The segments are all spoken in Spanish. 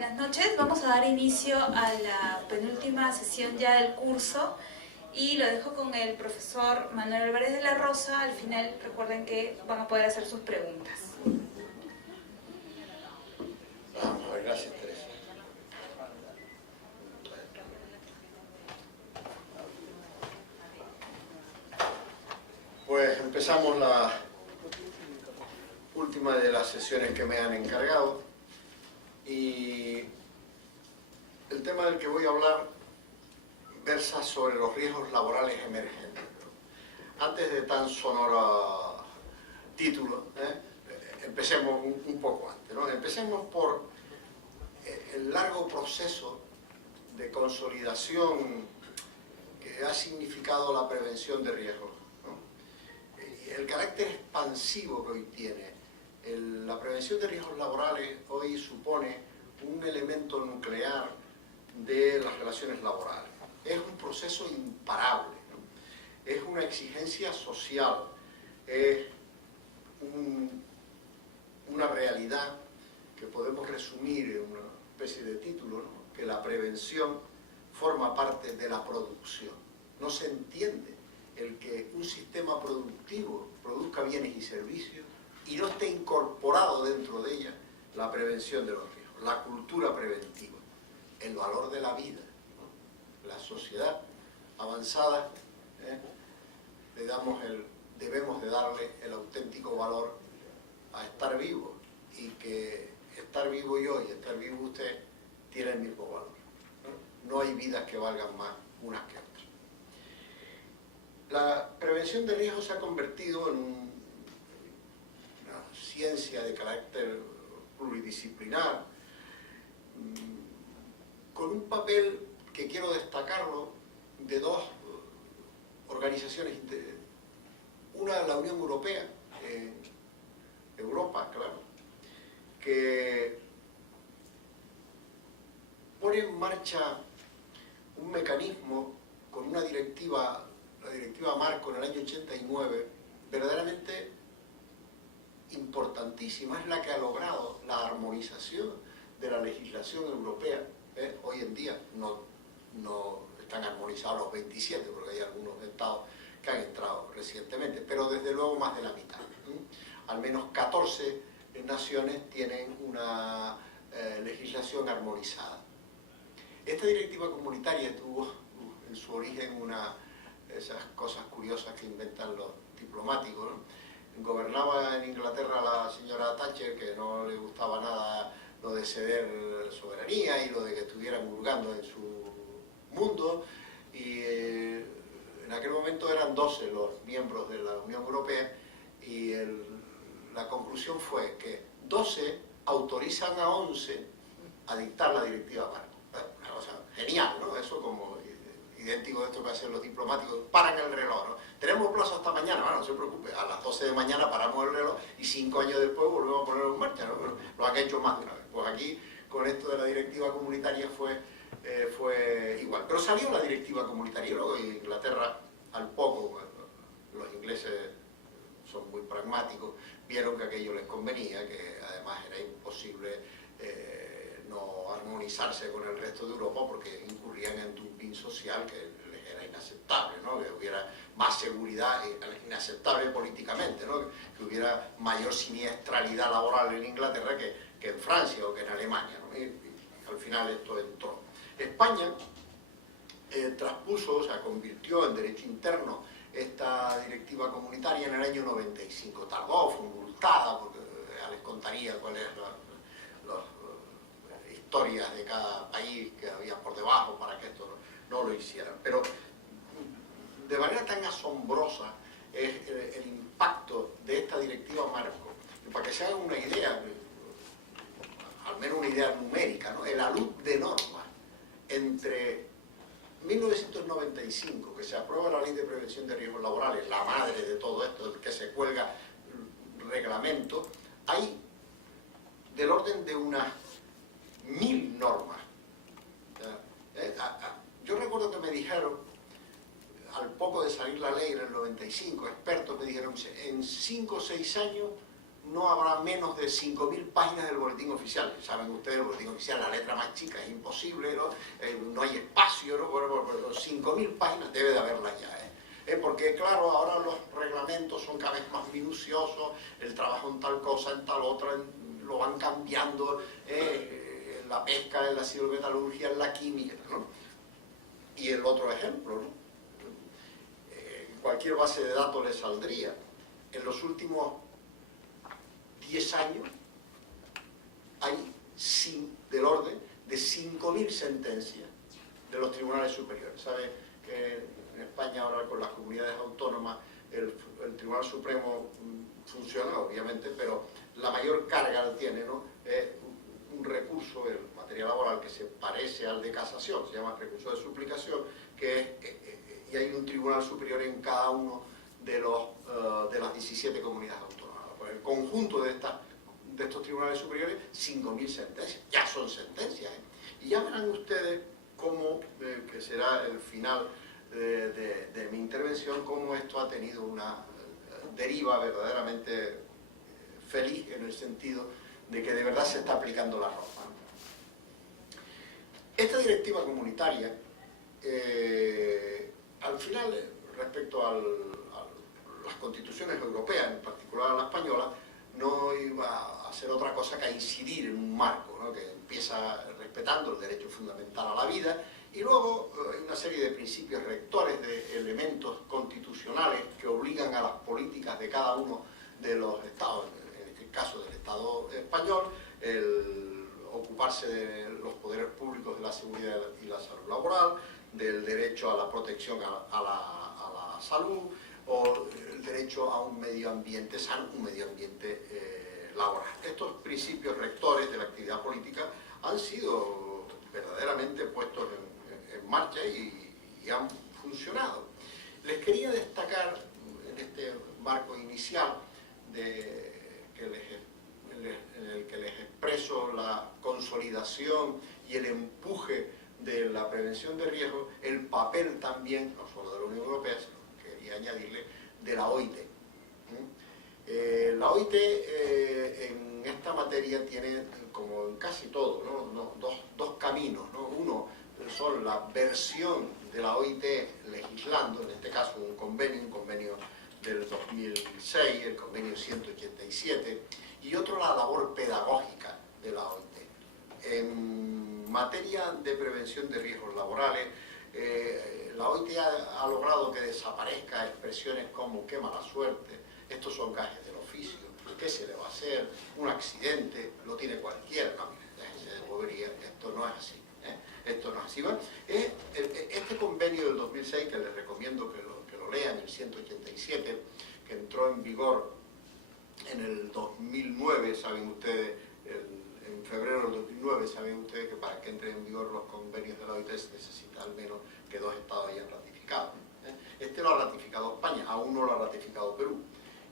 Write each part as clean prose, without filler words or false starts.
Buenas noches, vamos a dar inicio a la penúltima sesión ya del curso y lo dejo con el profesor Manuel Álvarez de la Rosa. Al final recuerden que van a poder hacer sus preguntas. Vamos a ver, gracias Teresa. Pues empezamos la última de las sesiones que me han encargado y el tema del que voy a hablar versa sobre los riesgos laborales emergentes. Antes de tan sonoro título, empecemos un poco antes, ¿no? Empecemos por el largo proceso de consolidación que ha significado la prevención de riesgos, ¿no? El carácter expansivo que hoy tiene la prevención de riesgos laborales hoy supone un elemento nuclear de las relaciones laborales. Es un proceso imparable, ¿no? Es una exigencia social, es una realidad que podemos resumir en una especie de título, ¿no? Que la prevención forma parte de la producción. No se entiende el que un sistema productivo produzca bienes y servicios y no esté incorporado dentro de ella la prevención de los riesgos, la cultura preventiva, el valor de la vida, ¿no? La sociedad avanzada, debemos de darle el auténtico valor a estar vivo, y que estar vivo yo y estar vivo usted tiene el mismo valor, ¿no? No hay vidas que valgan más unas que otras. La prevención de riesgos se ha convertido en una ciencia de carácter pluridisciplinar, con un papel que quiero destacarlo de dos organizaciones, una la Unión Europea, Europa, claro, que pone en marcha un mecanismo con una directiva, la directiva Marco en el año 89, verdaderamente importantísima. Es la que ha logrado la armonización de la legislación europea. Hoy en día no están armonizados los 27, porque hay algunos estados que han entrado recientemente, pero desde luego más de la mitad. Al menos 14 naciones tienen una legislación armonizada. Esta directiva comunitaria tuvo en su origen esas cosas curiosas que inventan los diplomáticos, ¿no? Gobernaba en Inglaterra la señora Thatcher, que no le gustaba nada lo de ceder soberanía y lo de que estuvieran hurgando en su mundo, y en aquel momento eran 12 los miembros de la Unión Europea, y la conclusión fue que 12 autorizan a 11 a dictar la directiva Marco. Una cosa genial, ¿no? Eso como idéntico de esto que hacen los diplomáticos, paran el reloj, ¿no? Tenemos plazo hasta mañana, bueno, no se preocupe, a las 12 de mañana paramos el reloj y 5 años después volvemos a ponerlo en marcha, ¿no? Bueno, lo han hecho más de una vez. Pues aquí, con esto de la directiva comunitaria fue igual. Pero salió la directiva comunitaria, luego Inglaterra, al poco, bueno, los ingleses son muy pragmáticos, vieron que aquello les convenía, que además era imposible no armonizarse con el resto de Europa, porque incurrían en dumping social que les era inaceptable, ¿no? Que hubiera más seguridad, inaceptable políticamente, ¿no? Que hubiera mayor siniestralidad laboral en Inglaterra que en Francia o que en Alemania, ¿no? Y al final esto entró. España traspuso, o sea, convirtió en derecho interno esta directiva comunitaria en el año 95. Tardó, fue multada, porque ya les contaría cuáles las historias de cada país que había por debajo para que esto no lo hicieran. Pero de manera tan asombrosa es el impacto de esta directiva Marco, que para que se hagan una idea, al menos una idea numérica, ¿no? El alud de normas entre 1995, que se aprueba la Ley de Prevención de Riesgos Laborales, la madre de todo esto, que se cuelga reglamento, hay del orden de unas 1000 normas. Yo recuerdo que me dijeron, al poco de salir la ley en el 95, expertos me dijeron, en 5 o 6 años no habrá menos de 5.000 páginas del boletín oficial. Saben ustedes, el boletín oficial, la letra más chica es imposible, ¿no? No hay espacio, ¿no? Bueno, 5.000 páginas debe de haberlas ya, porque claro, ahora los reglamentos son cada vez más minuciosos, el trabajo en tal cosa, en tal otra, lo van cambiando, la pesca, en la silvometalurgia, en la química, ¿no? Y el otro ejemplo, ¿no? Cualquier base de datos le saldría. En los últimos 10 años hay del orden de 5.000 sentencias de los tribunales superiores. ¿Sabe que en España ahora con las comunidades autónomas el Tribunal Supremo funciona, obviamente, pero la mayor carga la tiene, ¿no? Un recurso en materia laboral que se parece al de casación, se llama recurso de suplicación, y hay un tribunal superior en cada uno de las 17 comunidades autónomas. Pues el conjunto de estos tribunales superiores, 5.000 sentencias, ya son sentencias, Y ya verán ustedes cómo, que será el final de mi intervención, cómo esto ha tenido una deriva verdaderamente feliz, en el sentido de que de verdad se está aplicando la norma. Esta directiva comunitaria, al final, respecto a las constituciones europeas, en particular a la española, no iba a hacer otra cosa que a incidir en un marco, ¿no? Que empieza respetando el derecho fundamental a la vida, y luego hay una serie de principios rectores, de elementos constitucionales que obligan a las políticas de cada uno de los estados, en este caso del Estado español, el ocuparse de los poderes públicos de la seguridad y la salud laboral, del derecho a la protección a la salud, o el derecho a un medio ambiente sano, un medio ambiente laboral. Estos principios rectores de la actividad política han sido verdaderamente puestos en marcha y han funcionado. Les quería destacar en este marco inicial en el que les expreso la consolidación y el empuje de la prevención de riesgos, el papel también, no solo de la Unión Europea, sino quería añadirle, de la OIT. La OIT en esta materia tiene, como en casi todo, ¿no? dos caminos, ¿no? Uno son la versión de la OIT legislando, en este caso un convenio del 2006, el convenio 187, y otro la labor pedagógica de la OIT. En materia de prevención de riesgos laborales, la OIT ha logrado que desaparezcan expresiones como qué mala suerte, estos son gajes del oficio, qué se le va a hacer, un accidente, lo tiene cualquiera, no, se devolvería, esto no es así. Esto no es así. Este convenio del 2006, que les recomiendo que lo lean, el 187, que entró en vigor en el 2009, saben ustedes, en febrero del 2009, saben ustedes que para que entren en vigor los convenios de la OIT se necesita al menos que 2 estados hayan ratificado. Este lo ha ratificado España, aún no lo ha ratificado Perú.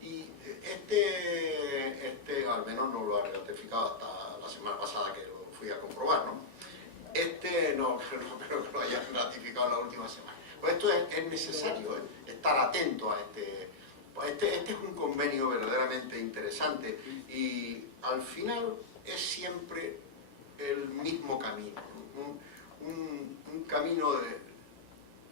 Y este al menos no lo ha ratificado hasta la semana pasada, que lo fui a comprobar, ¿no? No creo que lo hayan ratificado en la última semana. Pues esto es necesario, estar atento a este es un convenio verdaderamente interesante, y al final es siempre el mismo camino, un camino de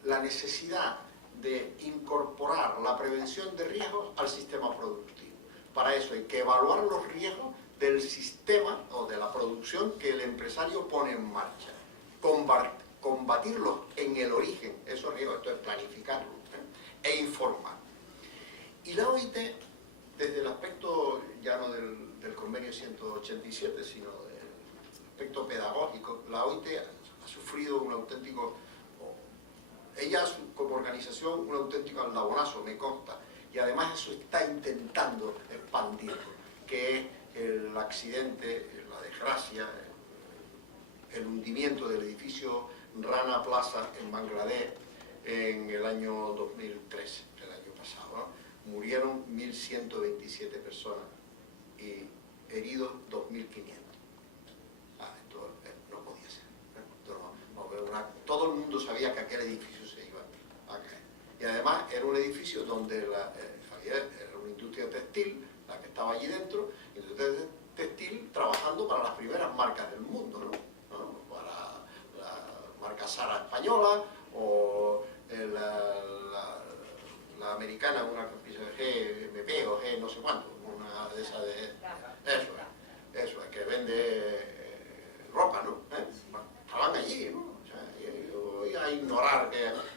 la necesidad de incorporar la prevención de riesgos al sistema productivo. Para eso hay que evaluar los riesgos del sistema o de la producción que el empresario pone en marcha, combatirlos en el origen, esos riesgos, esto es planificarlos, e informar. Y la OIT, desde el aspecto ya no del convenio 187, sino del aspecto pedagógico, la OIT ha sufrido un auténtico, ella como organización, un auténtico aldabonazo, me consta, y además eso está intentando expandirlo, que es el accidente, la desgracia, el hundimiento del edificio Rana Plaza en Bangladesh en el año 2013, el año pasado, ¿no? Murieron 1.127 personas y heridos 2.500. Esto no podía ser. Todo el mundo sabía que aquel edificio se iba a caer. Y además era un edificio donde era una industria textil, la que estaba allí dentro, industria textil trabajando para las primeras marcas del mundo, ¿no? Para la marca Zara española o la americana, una que empieza GMP o G no sé cuánto, una de esas de... Eso es, que vende ropa, ¿no? Bueno, estaban allí, ¿no? O sea, yo iba a ignorar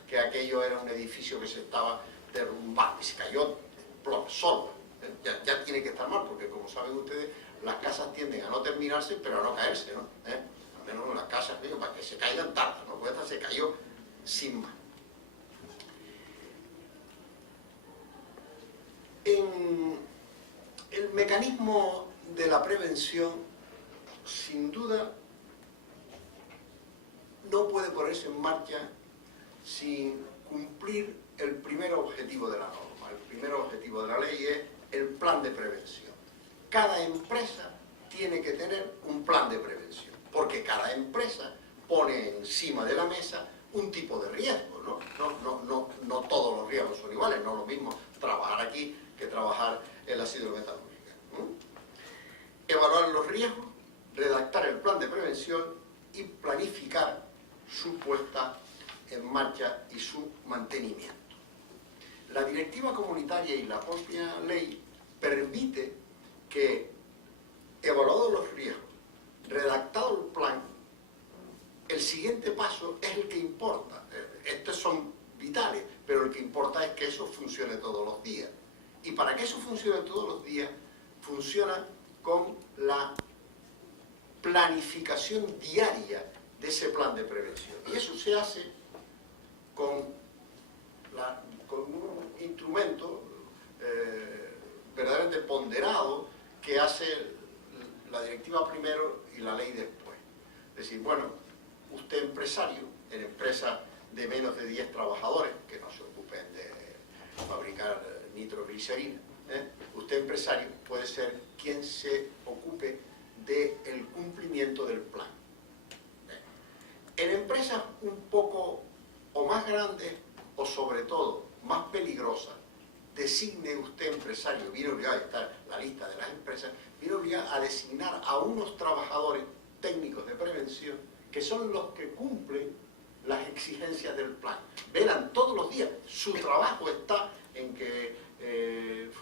que aquello era un edificio que se estaba derrumbando y se cayó solo. Ya tiene que estar mal, porque como saben ustedes, las casas tienden a no terminarse, pero a no caerse, ¿no? Al menos las casas, para que se caigan tarde, ¿no? Pues esta se cayó sin más. El mecanismo de la prevención, sin duda, no puede ponerse en marcha sin cumplir el primer objetivo de la norma. El primer objetivo de la ley es el plan de prevención. Cada empresa tiene que tener un plan de prevención, porque cada empresa pone encima de la mesa un tipo de riesgo, ¿no? No todos los riesgos son iguales, no es lo mismo trabajar aquí que trabajar en la sideromecalúrgica. Evaluar los riesgos, redactar el plan de prevención y planificar su puesta en marcha y su mantenimiento. La directiva comunitaria y la propia ley permite que, evaluados los riesgos, redactado el plan, el siguiente paso es el que importa. Estos son vitales, pero el que importa es que eso funcione todos los días. Y para que eso funcione todos los días, funciona con la planificación diaria de ese plan de prevención. Y eso se hace con un instrumento verdaderamente ponderado que hace la directiva primero y la ley después. Es decir, bueno, usted empresario, en empresas de menos de 10 trabajadores, que no se ocupen de fabricar nitroglicerina, usted empresario puede ser quien se ocupe del cumplimiento del plan. En empresas un poco o más grandes o sobre todo más peligrosas, designe usted empresario, viene obligado a estar en la lista de las empresas, viene obligado a designar a unos trabajadores técnicos de prevención que son los que cumplen las exigencias del plan. Velan todos los días, su trabajo está en que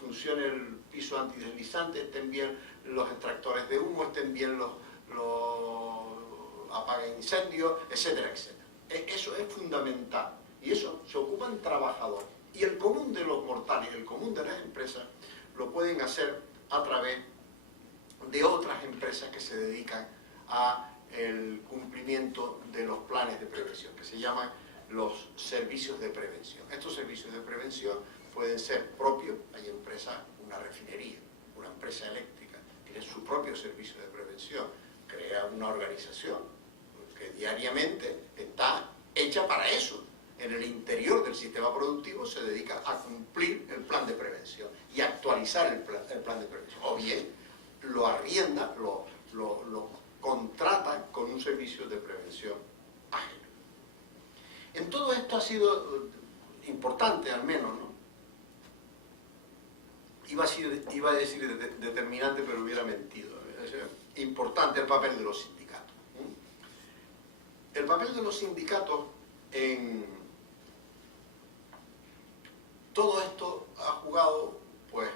funcione el piso antideslizante, estén bien los extractores de humo, estén bien los apaga incendios, etcétera, etcétera. Eso es fundamental y eso se ocupan trabajadores. Y el común de los mortales, el común de las empresas, lo pueden hacer a través de otras empresas que se dedican al cumplimiento de los planes de prevención, que se llaman los servicios de prevención. Estos servicios de prevención pueden ser propios, hay empresas, una refinería, una empresa eléctrica, tiene su propio servicio de prevención, crea una organización que diariamente está hecha para eso. En el interior del sistema productivo se dedica a cumplir el plan de prevención y actualizar el plan de prevención. O bien lo arrienda, lo contrata con un servicio de prevención ágil. En todo esto ha sido importante, al menos, ¿no? Iba a decir determinante, pero hubiera mentido. Es importante el papel de los sindicatos. El papel de los sindicatos en todo esto ha jugado, pues,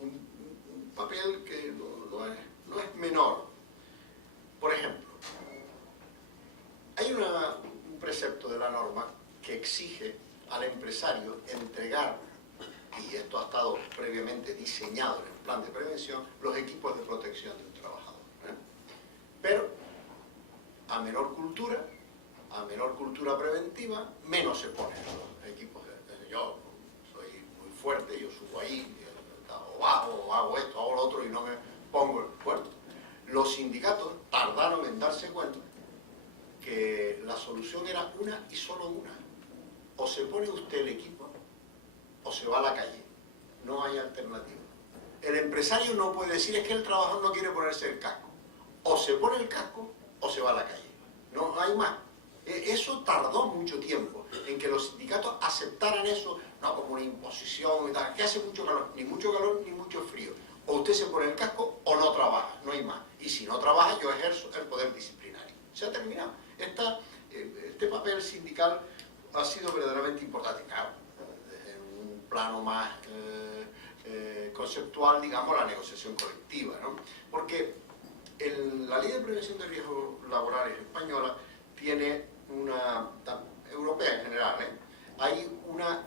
un papel que no es menor. Por ejemplo, hay un precepto de la norma que exige al empresario entregar, y esto ha estado previamente diseñado en el plan de prevención, los equipos de protección del trabajador. Pero a menor cultura preventiva, menos se ponen los equipos. Yo soy muy fuerte, yo subo ahí, o bajo, o hago esto, hago lo otro y no me pongo el puerto. Los sindicatos tardaron en darse cuenta que la solución era una y solo una. O se pone usted el equipo o se va a la calle. No hay alternativa. El empresario no puede decir es que el trabajador no quiere ponerse el casco. O se pone el casco o se va a la calle. No hay más. Eso tardó mucho tiempo en que los sindicatos aceptaran eso, no como una imposición y tal, que hace mucho calor ni mucho frío. O usted se pone el casco o no trabaja, no hay más. Y si no trabaja, yo ejerzo el poder disciplinario. Se ha terminado. Este papel sindical ha sido verdaderamente importante. Claro, desde un plano más conceptual, digamos, la negociación colectiva, ¿no? Porque la Ley de Prevención de Riesgos Laborales española tiene europea en general, hay una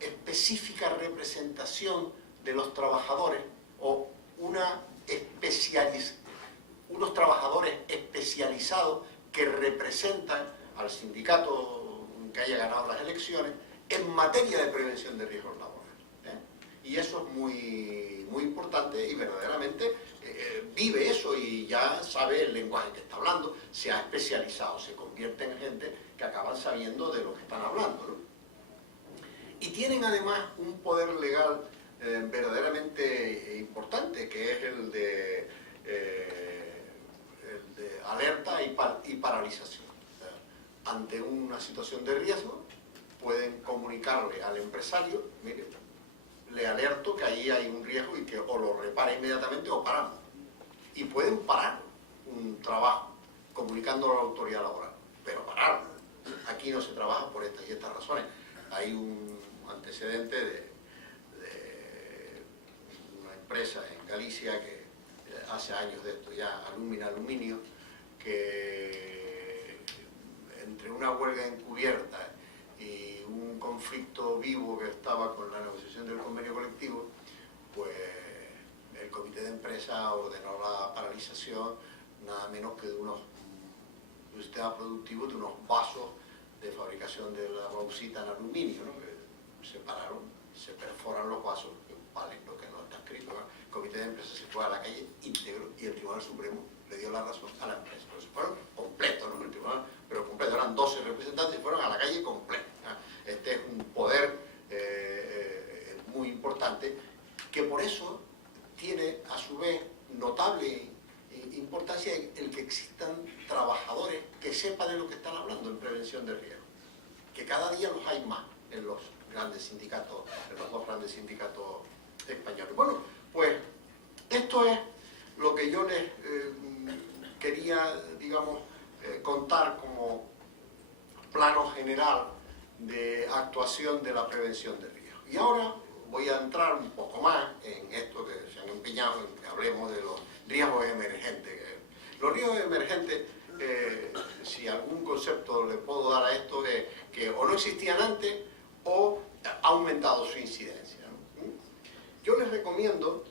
específica representación de los trabajadores o unos trabajadores especializados que representan al sindicato que haya ganado las elecciones en materia de prevención de riesgos laborales. Y eso es muy importante y verdaderamente vive eso y ya sabe el lenguaje que está hablando, se ha especializado, se convierte en gente que acaban sabiendo de lo que están hablando, ¿no? Y tienen además un poder legal verdaderamente importante, que es el de alerta y paralización. Ante una situación de riesgo, pueden comunicarle al empresario, mire, le alerto que ahí hay un riesgo y que o lo repara inmediatamente o paramos. Y pueden parar un trabajo comunicándolo a la autoridad laboral, pero pararlo. Aquí no se trabaja por estas y estas razones. Hay un antecedente de una empresa en Galicia que hace años de esto ya, Aluminio, que entre una huelga encubierta y un conflicto vivo que estaba con la negociación del convenio colectivo, pues el comité de empresa ordenó la paralización nada menos que de un sistema productivo de unos vasos de fabricación de la bauxita en aluminio, ¿no? Que se pararon, se perforan los vasos, que valen lo que no está escrito, ¿no? El comité de empresa se fue a la calle íntegro y el Tribunal Supremo le dio la razón a la empresa. Pero se fueron completos, ¿no? El tribunal, pero completo, eran 12 representantes y fueron a la calle completa. Este es un poder muy importante que por eso tiene a su vez notable importancia el que existan trabajadores que sepan de lo que están hablando en prevención de riesgo, que cada día los hay más en los grandes sindicatos, en los dos grandes sindicatos españoles. Bueno, pues esto es lo que yo les quería, digamos, contar como plano general de actuación de la prevención de riesgo. Y ahora voy a entrar un poco más en esto que se han empeñado en que hablemos de los riesgos emergentes. Los riesgos emergentes, si algún concepto le puedo dar a esto, es que o no existían antes o ha aumentado su incidencia, ¿no? Yo les recomiendo,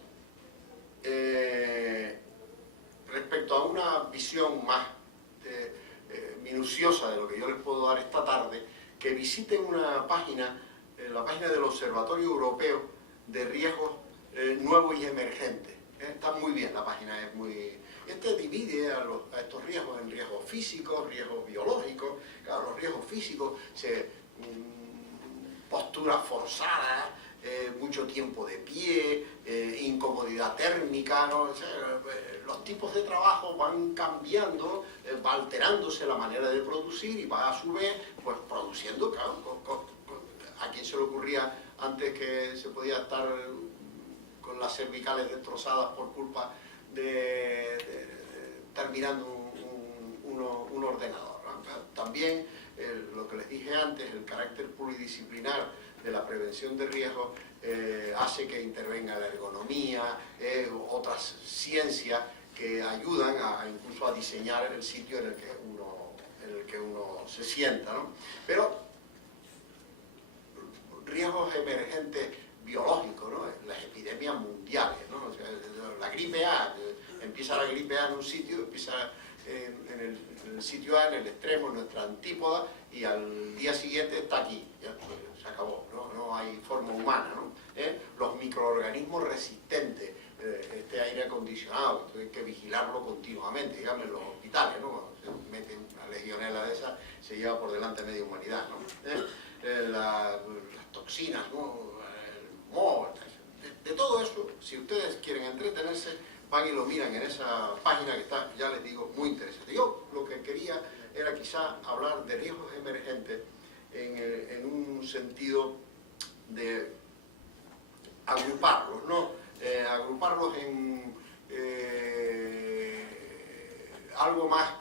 respecto a una visión más minuciosa de lo que yo les puedo dar esta tarde, que visiten una página, la página del Observatorio Europeo de Riesgos Nuevos y Emergentes. Está muy bien, la página es muy... divide a estos riesgos en riesgos físicos, riesgos biológicos. Claro, los riesgos físicos, posturas forzadas, mucho tiempo de pie, incomodidad térmica, ¿no? O sea, los tipos de trabajo van cambiando, va alterándose la manera de producir y va a su vez pues produciendo, claro, a quien se le ocurría antes que se podía estar con las cervicales destrozadas por culpa de terminando un ordenador, ¿no? También lo que les dije antes, el carácter pluridisciplinar de la prevención de riesgos hace que intervenga la ergonomía, otras ciencias que ayudan incluso a diseñar el sitio en el que uno se sienta, ¿no? Pero riesgos emergentes biológicos, ¿no? Las epidemias mundiales, ¿no? O sea, la gripe A, empieza la gripe A en un sitio, empieza en el sitio A, en el extremo, en nuestra antípoda, y al día siguiente está aquí, ya, pues, se acabó, no hay forma humana, ¿no? Los microorganismos resistentes, este aire acondicionado, hay que vigilarlo continuamente, digamos, en los hospitales, ¿no? Cuando se mete una legionela de esas, se lleva por delante media humanidad, ¿no? Las toxinas, ¿no? El moho, de todo eso, si ustedes quieren entretenerse, van y lo miran en esa página que está, ya les digo, muy interesante. Yo lo que quería era quizá hablar de riesgos emergentes en sentido de agruparlos, ¿no? Agruparlos en algo más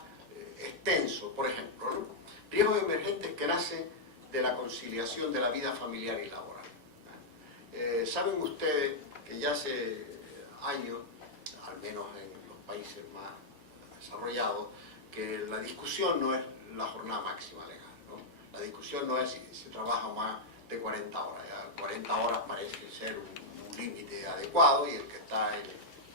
extenso, por ejemplo, ¿no? Riesgos emergentes que nacen de la conciliación de la vida familiar y laboral. Saben ustedes que ya hace años, al menos en los países más desarrollados, que la discusión no es la jornada máxima legal, ¿no? La discusión no es si se trabaja más de 40 horas. Ya 40 horas parece ser un límite adecuado y el que está en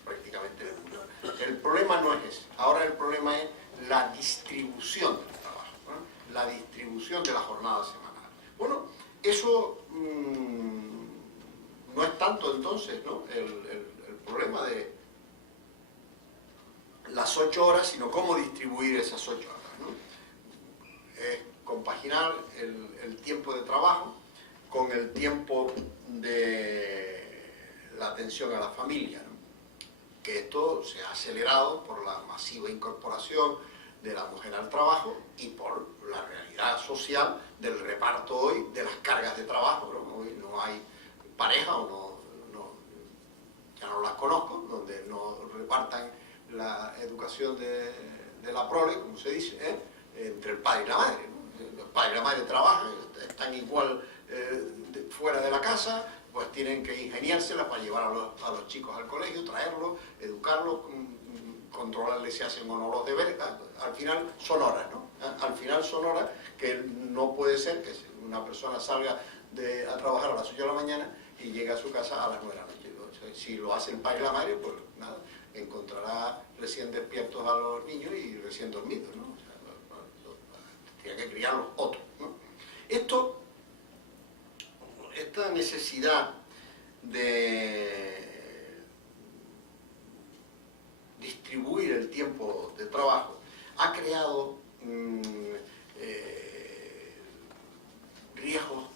prácticamente el mundo. El problema no es ese. Ahora el problema es la distribución del trabajo, ¿no? La distribución de la jornada semanal. Bueno, eso no es tanto entonces, ¿no? el problema de las 8 horas, sino cómo distribuir esas 8 horas, ¿no? Es compaginar el tiempo de trabajo con el tiempo de la atención a la familia, ¿no? Que esto se ha acelerado por la masiva incorporación de la mujer al trabajo y por la realidad social del reparto hoy de las cargas de trabajo, ¿no? Hoy no hay pareja o ya no las conozco, donde no repartan la educación de la prole, como se dice, entre el padre y la madre, ¿no? El padre y la madre trabajan, están igual fuera de la casa, pues tienen que ingeniárselas para llevar a los chicos al colegio, traerlos, educarlos, controlarles si hacen o no los deberes. Al final son horas, ¿no? Al final son horas que no puede ser que una persona salga a trabajar a las 8 de la mañana y llegue a su casa a las 9 de la noche. Si lo hace el padre y la madre, pues nada, encontrará recién despiertos a los niños y recién dormidos, ¿no? O sea, tiene que criarlos otros, ¿no? Esta necesidad de distribuir el tiempo de trabajo ha creado riesgos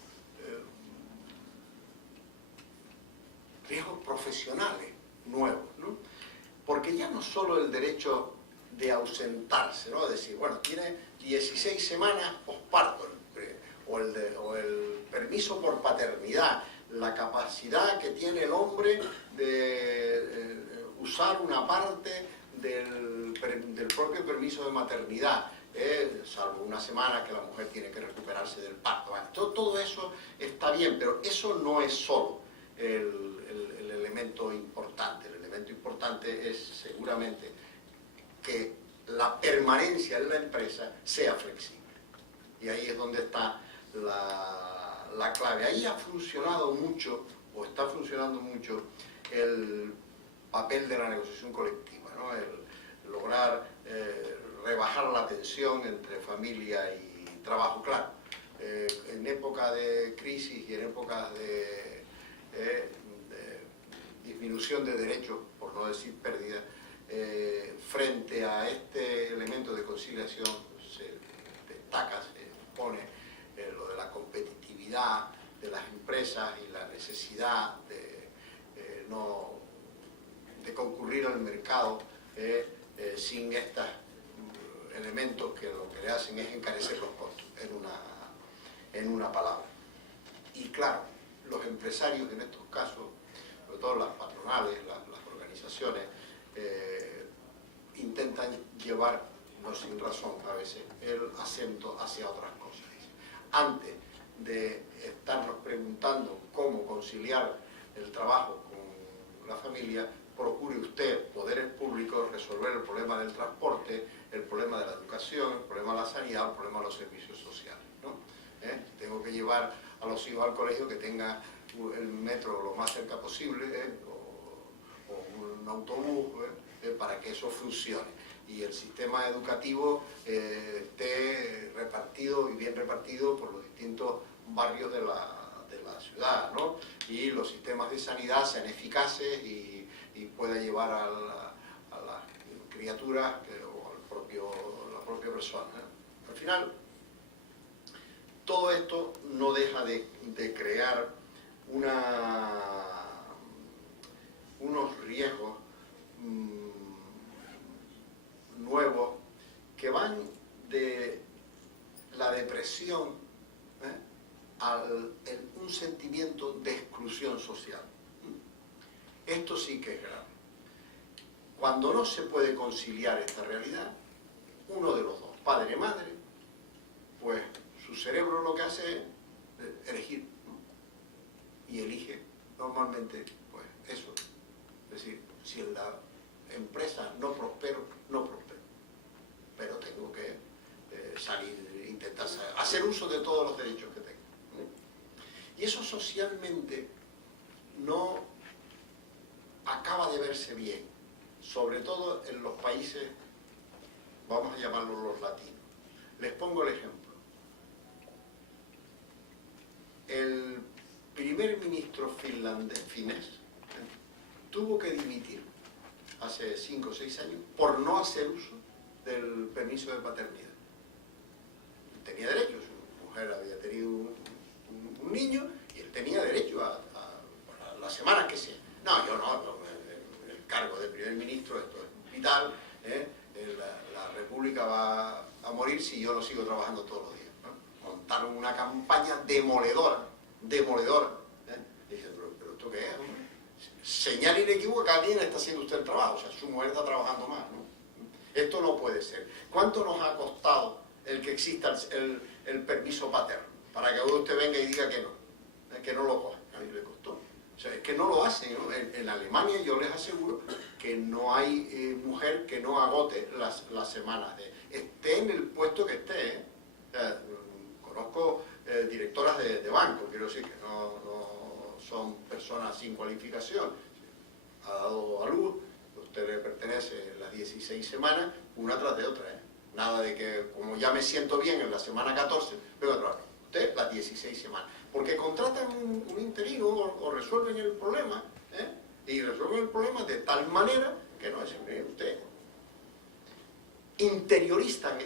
profesionales nuevos, ¿no? Porque ya no solo el derecho de ausentarse, ¿no? Es decir, bueno, tiene 16 semanas posparto, o el permiso por paternidad, la capacidad que tiene el hombre de usar una parte del propio permiso de maternidad, salvo una semana que la mujer tiene que recuperarse del parto. Bueno, todo eso está bien, pero eso no es solo el elemento importante. El elemento importante es seguramente que la permanencia en la empresa sea flexible. Y ahí es donde está la clave. Ahí ha funcionado mucho, o está funcionando mucho, el papel de la negociación colectiva, ¿no? El lograr rebajar la tensión entre familia y trabajo. Claro, en época de crisis y en épocas de disminución de derechos, por no decir pérdida, frente a este elemento de conciliación se destaca, se pone lo de la competitividad de las empresas y la necesidad de concurrir al mercado sin estos elementos que lo que le hacen es encarecer los costos, en una palabra. Y claro, los empresarios en estos casos, sobre todo las patronales, las organizaciones, intentan llevar, no sin razón a veces, el acento hacia otras cosas. Antes de estarnos preguntando cómo conciliar el trabajo con la familia, procure usted, poderes públicos, resolver el problema del transporte, el problema de la educación, el problema de la sanidad, el problema de los servicios sociales, ¿no? Tengo que llevar a los hijos al colegio, que tenga el metro lo más cerca posible, o un autobús, para que eso funcione. Y el sistema educativo esté repartido y bien repartido por los distintos barrios de la ciudad, ¿no? Y los sistemas de sanidad sean eficaces y pueda llevar a las criaturas o la propia persona. Al final, todo esto no deja de crear unos riesgos nuevos que van de la depresión un sentimiento de exclusión social. Esto sí que es grave. Cuando no se puede conciliar esta realidad, uno de los dos, padre o madre, pues su cerebro lo que hace es elegir, ¿no? Y elige normalmente pues eso. Es decir, si en la empresa no prospero, no prospero. Pero tengo que salir, intentar hacer uso de todos los derechos que tengo, ¿no? Y eso socialmente no acaba de verse bien, sobre todo en los países, vamos a llamarlos los latinos. Les pongo el ejemplo. El primer ministro finés tuvo que dimitir hace 5 o 6 años por no hacer uso del permiso de paternidad. Tenía derecho, su mujer había tenido un niño y él tenía derecho a las semanas que sea. No, yo no, el cargo de primer ministro, esto es vital, la república va a morir si yo no sigo trabajando todos los días, ¿no? Montaron una campaña demoledora. Dije, pero ¿esto qué es? Señal inequívoca que alguien está haciendo usted el trabajo, o sea, su mujer está trabajando más, ¿no? Esto no puede ser. ¿Cuánto nos ha costado el que exista el permiso paterno? Para que usted venga y diga que no lo coja. A mí le costó. O sea, es que no lo hacen, ¿no? En Alemania yo les aseguro que no hay mujer que no agote las semanas esté en el puesto que esté, ¿eh? Conozco directoras de banco, quiero decir que no son personas sin cualificación. Ha dado a luz, usted le pertenece las 16 semanas, una tras de otra, ¿eh? Nada de que, como ya me siento bien en la semana 14, vengo a trabajar. Usted las 16 semanas. Porque contratan un interino o resuelven el problema, y resuelven el problema de tal manera que no es usted. Interiorizan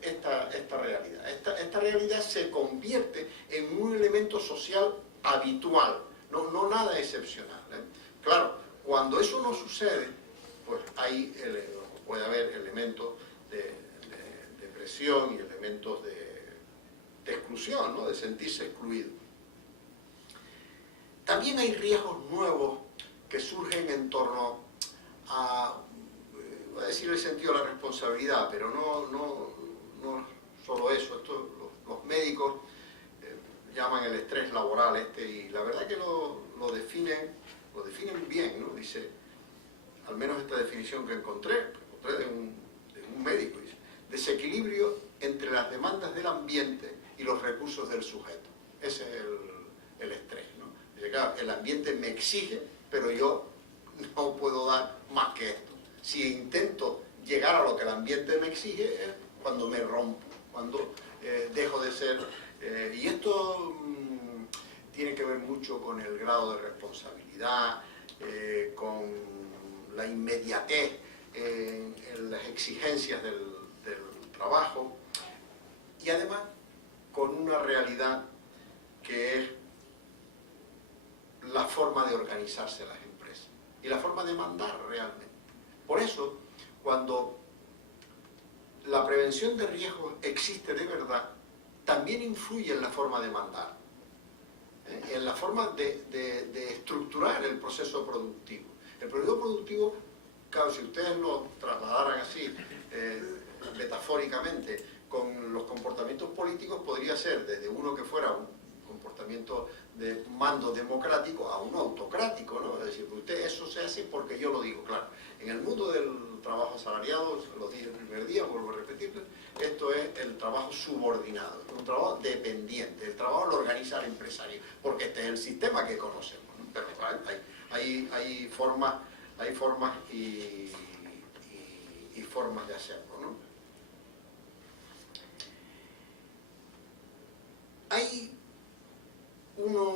esta realidad. Esta realidad se convierte en un elemento social habitual, no nada excepcional, ¿eh? Claro, cuando eso no sucede, pues puede haber elementos de depresión y elementos de exclusión, ¿no? De sentirse excluido. También hay riesgos nuevos que surgen en torno a, voy a decir el sentido de la responsabilidad, pero no solo eso. Los médicos llaman el estrés laboral y la verdad que lo definen bien, ¿no? Dice, al menos esta definición que encontré de un médico, dice, desequilibrio entre las demandas del ambiente y los recursos del sujeto. Ese es el estrés, ¿no? Dice, claro, el ambiente me exige, pero yo no puedo dar más que esto. Si intento llegar a lo que el ambiente me exige, es cuando me rompo, cuando dejo de ser... y esto tiene que ver mucho con el grado de responsabilidad, con la inmediatez en las exigencias del trabajo, y además con una realidad que es la forma de organizarse las empresas y la forma de mandar realmente. Por eso, cuando la prevención de riesgos existe de verdad, también influye en la forma de mandar, en la forma de estructurar el proceso productivo. El proceso productivo, claro, si ustedes lo trasladaran así, metafóricamente, con los comportamientos políticos, podría ser desde uno que fuera un comportamiento de mando democrático a uno autocrático, ¿no? Es decir, usted eso se hace porque yo lo digo, claro. En el mundo del trabajo asalariado, lo dije el primer día, vuelvo a repetirlo, esto es el trabajo subordinado, un trabajo dependiente, el trabajo lo organiza el empresario, porque este es el sistema que conocemos, ¿no? Pero claro, hay formas y formas de hacerlo, ¿no? Hay una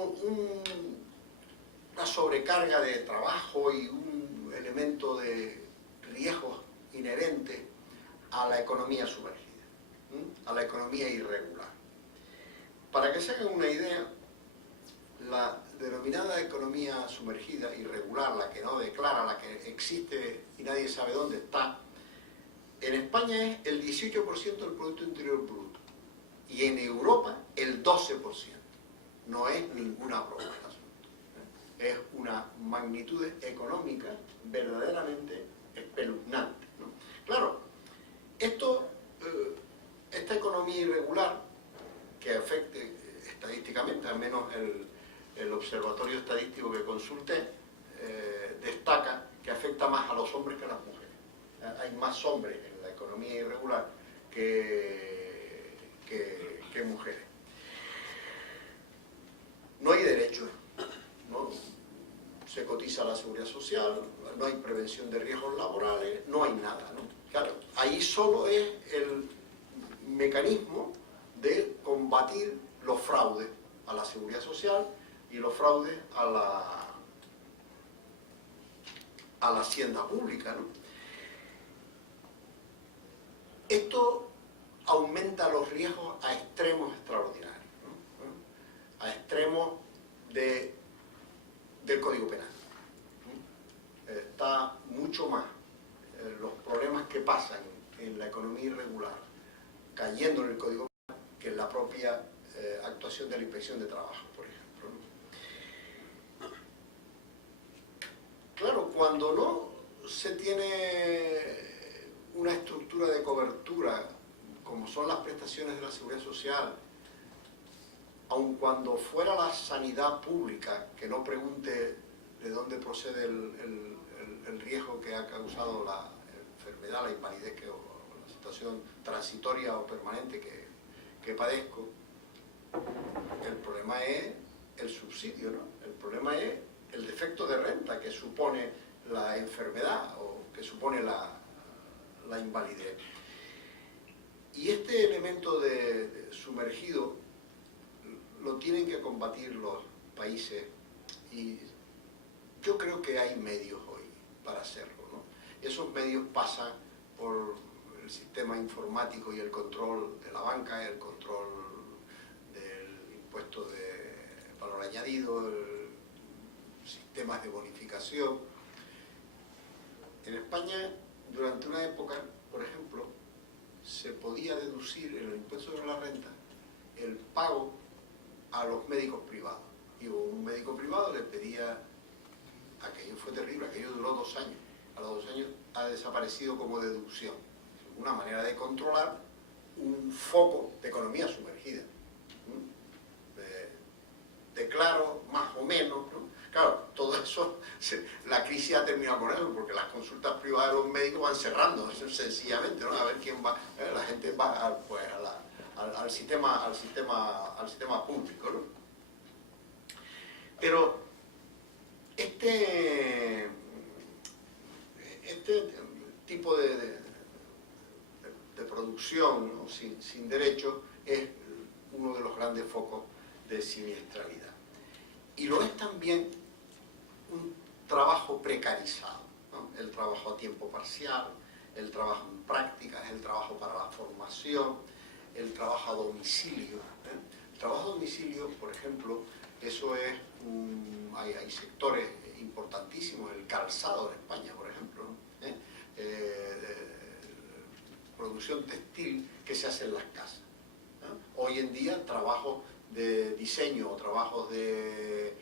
sobrecarga de trabajo y un elemento de riesgos inherente a la economía sumergida, a la economía irregular. Para que se hagan una idea, la denominada economía sumergida, irregular, la que no declara, la que existe y nadie sabe dónde está, en España es el 18% del Producto Interior Bruto y en Europa el 12%. no es ninguna broma el asunto. Es una magnitud económica verdaderamente espeluznante, ¿no? Claro, esta economía irregular que afecte estadísticamente, al menos el observatorio estadístico que consulté, destaca que afecta más a los hombres que a las mujeres. Hay más hombres en la economía irregular que mujeres. No hay derechos, ¿no? Se cotiza a la seguridad social, no hay prevención de riesgos laborales, no hay nada, ¿no? Claro, ahí solo es el mecanismo de combatir los fraudes a la seguridad social y los fraudes a la hacienda pública, ¿no? Esto aumenta los riesgos a extremos extraordinarios, ¿no? A extremos del Código Penal. Está mucho más los problemas que pasan en la economía irregular cayendo en el Código Penal que en la propia actuación de la Inspección de Trabajo, por ejemplo, ¿no? Claro, cuando no se tiene una estructura de cobertura como son las prestaciones de la seguridad social, aun cuando fuera la sanidad pública que no pregunte de dónde procede el riesgo que ha causado la enfermedad, la invalidez o la situación transitoria o permanente que padezco, el problema es el subsidio, ¿no? El problema es el defecto de renta que supone la enfermedad o que supone la invalidez. Y este elemento de sumergido lo tienen que combatir los países y yo creo que hay medios hoy para hacerlo, ¿no? Esos medios pasan por el sistema informático y el control de la banca, el control del impuesto de valor añadido, sistemas de bonificación. En España, durante una época, por ejemplo, se podía deducir en el impuesto sobre la renta el pago a los médicos privados. Y un médico privado le pedía, aquello fue terrible, aquello duró 2 años. A los 2 años ha desaparecido como deducción. Una manera de controlar un foco de economía sumergida. Declaro más o menos, ¿no? Claro, todo eso, la crisis ha terminado con eso, porque las consultas privadas de los médicos van cerrando, sencillamente, ¿no? A ver quién va, la gente va al sistema público, ¿no? Pero este tipo de producción, ¿no? sin derechos es uno de los grandes focos de siniestralidad. Y lo es también un trabajo precarizado, ¿no? El trabajo a tiempo parcial, el trabajo en prácticas, el trabajo para la formación, el trabajo a domicilio, ¿eh? El trabajo a domicilio, por ejemplo, eso es hay sectores importantísimos, el calzado en España, por ejemplo, ¿no? Producción textil que se hace en las casas, ¿no? Hoy en día trabajos de diseño o trabajos de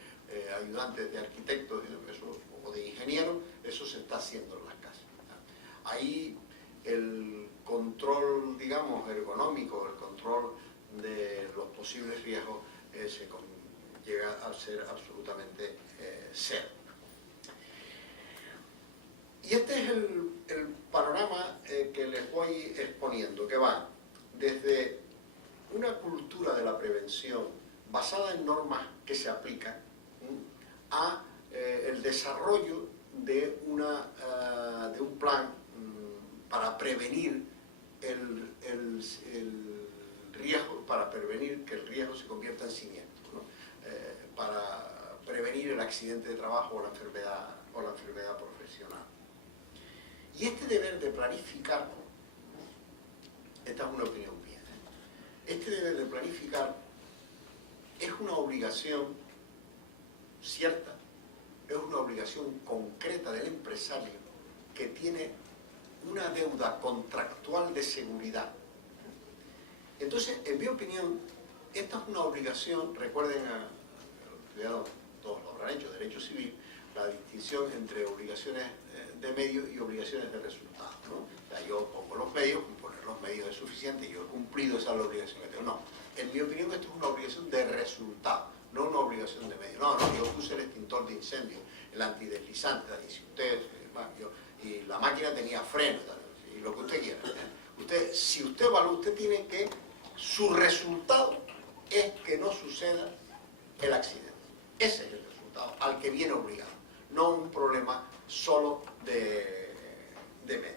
ayudantes de arquitectos o de ingenieros, eso se está haciendo en las casas, ¿no? Ahí el control, digamos, ergonómico, el control de los posibles riesgos llega a ser absolutamente cero. Y este es el panorama que les voy exponiendo, que va desde una cultura de la prevención basada en normas que se aplican a el desarrollo de un plan para prevenir el riesgo, para prevenir que el riesgo se convierta en siniestro, ¿no? Para prevenir el accidente de trabajo o la enfermedad profesional. Y este deber de planificar, esta es una opinión mía, este deber de planificar es una obligación cierta, es una obligación concreta del empresario que tiene una deuda contractual de seguridad. Entonces, en mi opinión, esta es una obligación, recuerden, cuidado, todos lo habrán hecho, derecho civil, la distinción entre obligaciones de medios y obligaciones de resultados, ¿no? O sea, yo pongo los medios, poner los medios es suficiente, yo he cumplido esa obligación que tengo. No, en mi opinión esto es una obligación de resultado, no una obligación de medios. No, yo puse el extintor de incendio, el antideslizante, y si usted, y la máquina tenía freno, y lo que usted quiera. Si usted evalúa, usted tiene que, su resultado es que no suceda el accidente. Ese es el resultado al que viene obligado, no un problema solo de medio.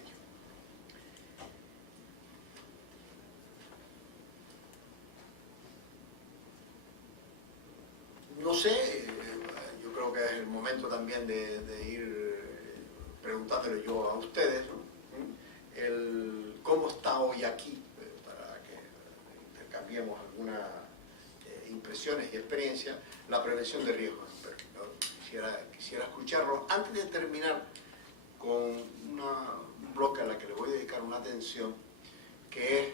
No sé, yo creo que es el momento también de ir preguntándole yo a ustedes, ¿no? ¿Cómo está hoy aquí? Para que intercambiemos algunas impresiones y experiencias, la prevención de riesgos. Quisiera escucharlo antes de terminar con un bloque a la que le voy a dedicar una atención, que es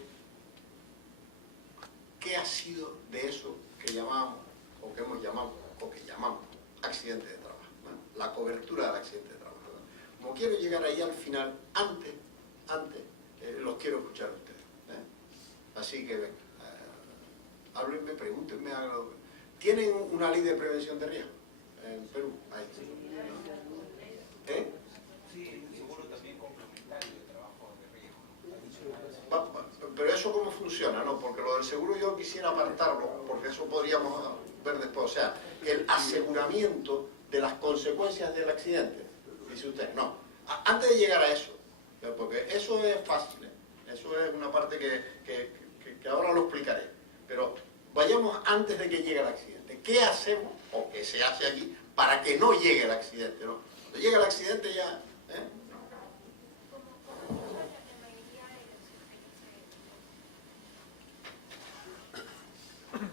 ¿qué ha sido de eso que llamamos, o que hemos llamado, o que llamamos accidente de trabajo? ¿No? La cobertura del accidente de trabajo, ¿no? Como quiero llegar ahí al final, antes los quiero escuchar a ustedes, ¿eh? Así que ven, háblenme, pregúntenme algo. ¿Tienen una ley de prevención de riesgo en Perú? Ahí. ¿Eh? Sí, seguro también complementario de trabajo de riesgo. Pero eso cómo funciona, ¿no? Porque lo del seguro yo quisiera apartarlo, porque eso podríamos ver después. O sea, el aseguramiento de las consecuencias del accidente, dice usted. No, antes de llegar a eso, porque eso es fácil, ¿eh? Eso es una parte que ahora lo explicaré. Pero vayamos antes de que llegue el accidente. ¿Qué hacemos, o qué se hace aquí, para que no llegue el accidente, ¿no? Cuando llega el accidente ya...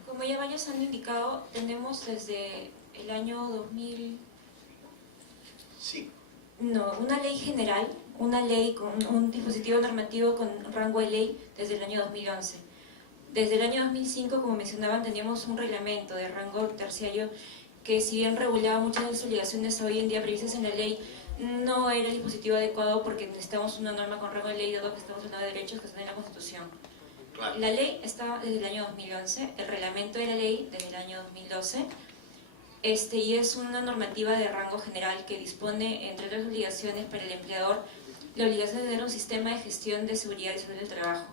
Como ya varios han indicado, tenemos desde el año 2000... Sí. No, una ley general, una ley con un dispositivo normativo con rango de ley desde el año 2011. Desde el año 2005, como mencionaban, teníamos un reglamento de rango terciario que, si bien regulaba muchas de las obligaciones hoy en día previstas en la ley, no era el dispositivo adecuado porque necesitamos una norma con rango de ley, dado que estamos hablando de derechos que están en la Constitución. Claro. La ley está desde el año 2011, el reglamento de la ley desde el año 2012, y es una normativa de rango general que dispone, entre otras obligaciones para el empleador, la obligación de tener un sistema de gestión de seguridad y salud del trabajo.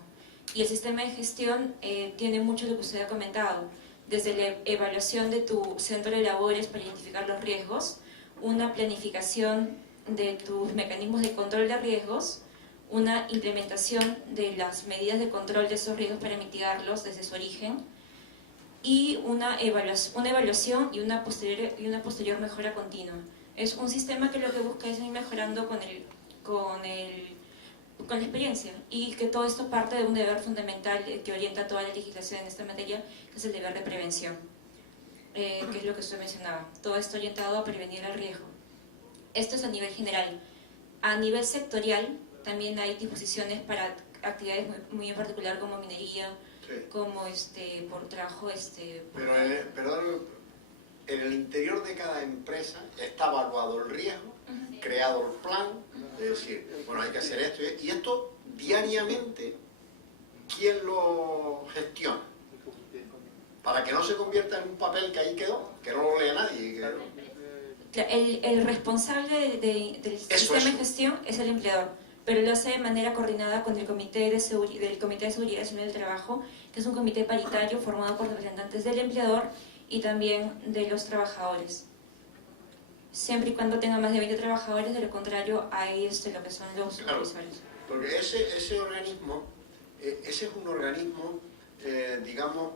Y el sistema de gestión tiene mucho de lo que usted ha comentado, desde la evaluación de tu centro de labores para identificar los riesgos, una planificación de tus mecanismos de control de riesgos, una implementación de las medidas de control de esos riesgos para mitigarlos desde su origen, y una evaluación y una posterior mejora continua. Es un sistema que lo que busca es ir mejorando con la experiencia, y que todo esto parte de un deber fundamental que orienta toda la legislación en esta materia, que es el deber de prevención, que es lo que usted mencionaba. Todo esto orientado a prevenir el riesgo. Esto es a nivel general. A nivel sectorial también hay disposiciones para actividades muy en particular, como minería, Sí. como por trabajo... Pero en el interior de cada empresa está evaluado el riesgo, creado el plan, es decir, bueno, hay que hacer esto, y esto diariamente, ¿quién lo gestiona? Para que no se convierta en un papel que ahí quedó, que no lo lea nadie. El responsable del sistema de gestión es el empleador, pero lo hace de manera coordinada con el Comité de Seguridad y Salud del Trabajo, que es un comité paritario formado por representantes del empleador y también de los trabajadores. Siempre y cuando tenga más de 20 trabajadores, de lo contrario hay lo que son los supervisores. Porque ese organismo, ese es un organismo, digamos,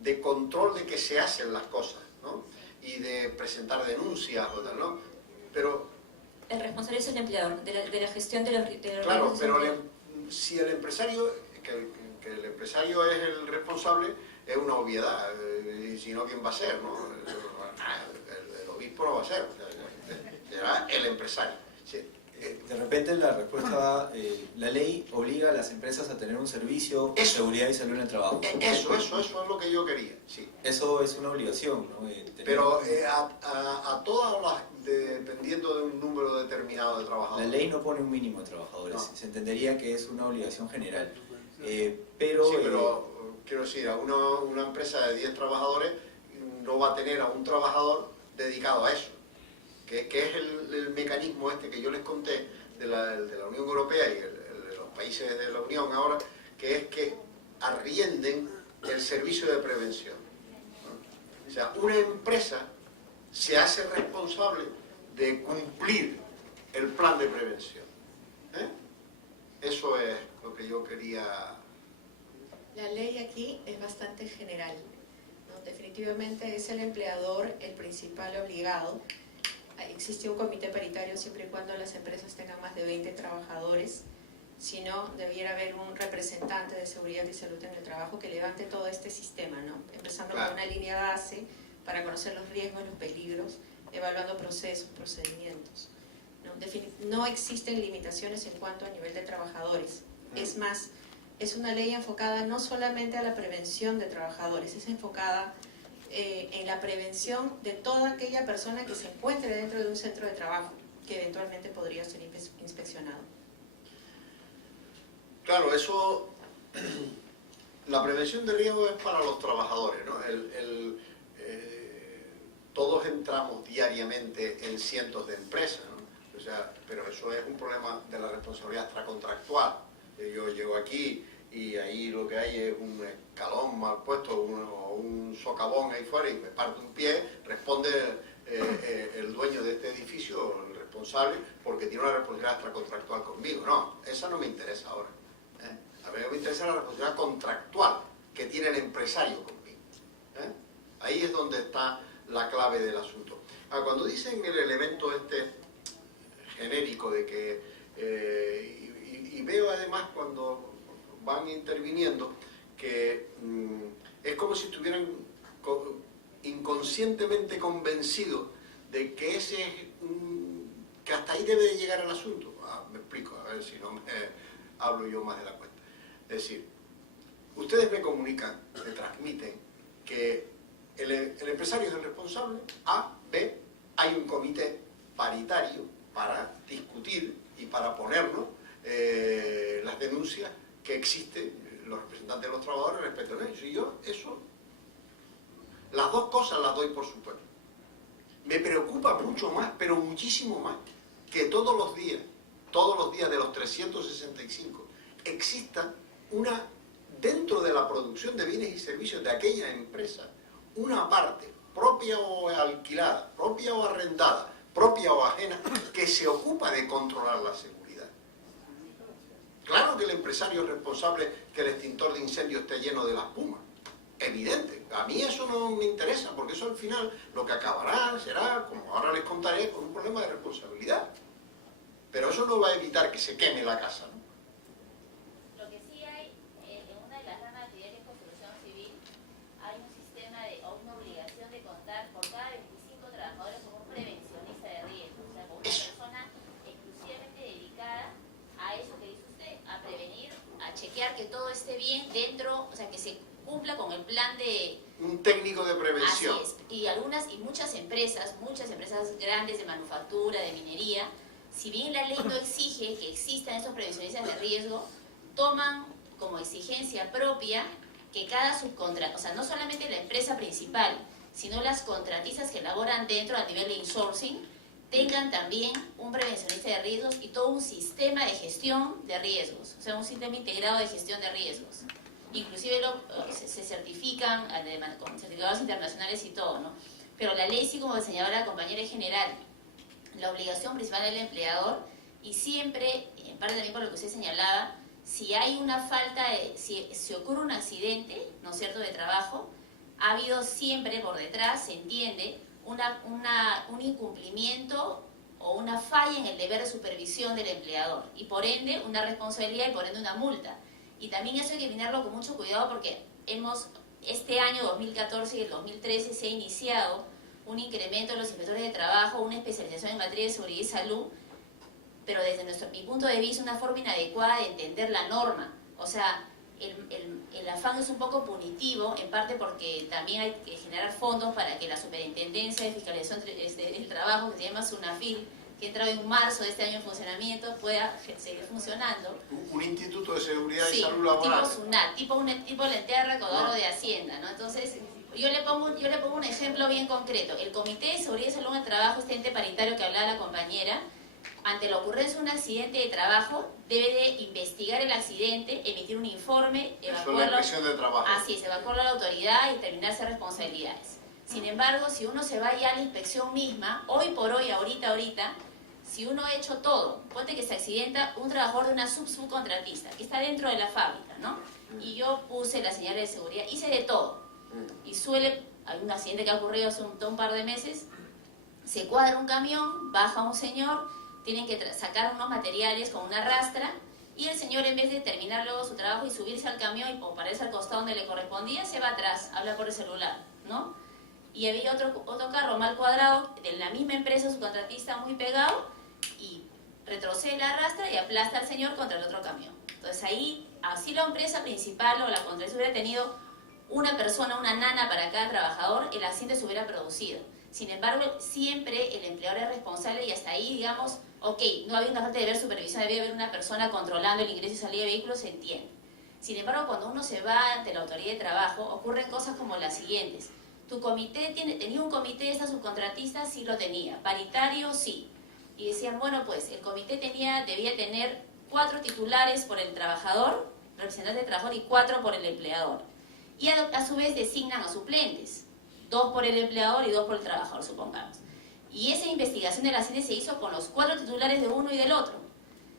de control de que se hacen las cosas, ¿no? Y de presentar denuncias o tal, ¿no? Pero... El responsable es el empleador, de la gestión de los Claro, pero si el empresario, que el empresario es el responsable, es una obviedad, y si no, ¿quién va a ser, no? El obispo no va a ser, será el empresario. De repente la respuesta va, la ley obliga a las empresas a tener un servicio de seguridad y salud en el trabajo. Eso es lo que yo quería, sí. Eso es una obligación, ¿no? Pero a todas las, dependiendo de un número determinado de La trabajadores. ley no pone un mínimo de trabajadores, No. se entendería que es una obligación general. Sí, Pero quiero decir, a una empresa de 10 trabajadores no va a tener a un trabajador dedicado a eso. Que es el mecanismo este que yo les conté de la Unión Europea y el de los países de la Unión ahora, que es que arrienden el servicio de prevención, ¿no? O sea, una empresa se hace responsable de cumplir el plan de prevención. Eso es lo que yo quería... La ley aquí es bastante general, ¿no? Definitivamente es el empleador el principal obligado. Existe un comité paritario siempre y cuando las empresas tengan más de 20 trabajadores. Si no, debiera haber un representante de seguridad y salud en el trabajo que levante todo este sistema, ¿no? Empezando Claro. con una línea base para conocer los riesgos, los peligros, evaluando procesos, procedimientos, ¿no? No existen limitaciones en cuanto a nivel de trabajadores. Es más, es una ley enfocada no solamente a la prevención de trabajadores, es enfocada en la prevención de toda aquella persona que se encuentre dentro de un centro de trabajo, que eventualmente podría ser inspeccionado. Claro, eso, la prevención de riesgo es para los trabajadores, ¿no? Todos entramos diariamente en cientos de empresas, ¿no? O sea, pero eso es un problema de la responsabilidad extracontractual. Yo llego aquí y ahí lo que hay es un escalón mal puesto o un socavón ahí fuera y me parto un pie, responde el dueño de este edificio, el responsable, porque tiene una responsabilidad extracontractual conmigo. No, esa no me interesa ahora. A mí me interesa la responsabilidad contractual que tiene el empresario conmigo. Ahí es donde está la clave del asunto. Cuando dicen el elemento este genérico de que, y veo además cuando van interviniendo que es como si estuvieran inconscientemente convencidos de que ese es que hasta ahí debe de llegar el asunto. Me explico, a ver si no me hablo yo más de la cuenta. Es decir, ustedes me comunican, me transmiten que el empresario es el responsable, A, B, hay un comité paritario para discutir y para ponernos las denuncias que existen los representantes de los trabajadores respecto a ellos. Y yo eso, las dos cosas las doy por supuesto. Me preocupa mucho más, pero muchísimo más, que todos los días de los 365, exista dentro de la producción de bienes y servicios de aquella empresa, una parte propia o alquilada, propia o arrendada, propia o ajena, que se ocupa de controlar la seguridad. Claro que el empresario es responsable que el extintor de incendio esté lleno de la espuma. Evidente. A mí eso no me interesa, porque eso al final lo que acabará será, como ahora les contaré, con un problema de responsabilidad. Pero eso no va a evitar que se queme la casa, ¿no? Lo que sí hay, en una de las ramas de actividad de construcción civil, hay un sistema o una obligación de contar por cada 25 trabajadores con un prevencionista de riesgo, o sea, con una persona exclusivamente dedicada a eso que dice usted, a prevenir, a chequear que todo esté bien dentro, o sea, que se cumpla con el plan de... Un técnico de prevención. Así es. Y muchas empresas grandes de manufactura, de minería, si bien la ley no exige que existan esos prevencionistas de riesgo, toman como exigencia propia que cada subcontrato, o sea, no solamente la empresa principal, sino las contratistas que elaboran dentro a nivel de insourcing, tengan también un prevencionista de riesgos y todo un sistema de gestión de riesgos, o sea, un sistema integrado de gestión de riesgos. Inclusive se certifican con certificados internacionales y todo, ¿no? Pero la ley, sí, como señalaba la compañera general, la obligación principal del empleador, y siempre, en parte también por lo que usted señalaba, si hay una falta, si ocurre un accidente, ¿no es cierto?, de trabajo, ha habido siempre por detrás, se entiende, un incumplimiento o una falla en el deber de supervisión del empleador, y por ende una responsabilidad y por ende una multa. Y también eso hay que mirarlo con mucho cuidado porque este año 2014 y el 2013 se ha iniciado un incremento de los inspectores de trabajo, una especialización en materia de seguridad y salud, pero desde mi punto de vista una forma inadecuada de entender la norma. O sea, el afán es un poco punitivo, en parte porque también hay que generar fondos para que la Superintendencia de Fiscalización del Trabajo, que se llama SUNAFIL, que entró en marzo de este año en funcionamiento, pueda seguir funcionando. Un instituto de seguridad y Sí, salud laboral. tipo SUNAT, tipo la entidad recaudadora de Hacienda, ¿no? Entonces, yo le pongo un ejemplo bien concreto. El Comité de Seguridad y Salud en el Trabajo, este ente paritario que hablaba la compañera, ante la ocurrencia de un accidente de trabajo, debe de investigar el accidente, emitir un informe, Eso es la evacuarlo. inspección de trabajo. Así es, evacuarlo a la autoridad y determinarse responsabilidades. Sin embargo, si uno se va ya a la inspección misma, hoy por hoy, ahorita, si uno ha hecho todo, ponte que se accidenta un trabajador de una subcontratista que está dentro de la fábrica, ¿no? Y yo puse las señales de seguridad, hice de todo. Y hay un accidente que ha ocurrido hace un par de meses, se cuadra un camión, baja un señor, tienen que sacar unos materiales con una rastra, y el señor, en vez de terminar luego su trabajo y subirse al camión o pararse al costado donde le correspondía, se va atrás, habla por el celular, ¿no? Y había otro carro mal cuadrado de la misma empresa, su contratista muy pegado, y retrocede la rastra y aplasta al señor contra el otro camión. Entonces ahí, así la empresa principal o la contratista hubiera tenido una persona, una nana para cada trabajador, el accidente se hubiera producido. Sin embargo, siempre el empleador es responsable y hasta ahí, digamos, ok, no había una falta de deber supervisión, debía haber una persona controlando el ingreso y salida de vehículos, se entiende. Sin embargo, cuando uno se va ante la autoridad de trabajo, ocurren cosas como las siguientes. ¿Tu comité tenía un comité de esta subcontratista? Sí lo tenía. ¿Paritario? Sí. Y decían, bueno, pues el comité debía tener 4 titulares por el trabajador, representante del trabajador, y 4 por el empleador. Y a su vez designan a suplentes, 2 por el empleador y 2 por el trabajador, supongamos. Y esa investigación de la accidente se hizo con los 4 titulares de uno y del otro.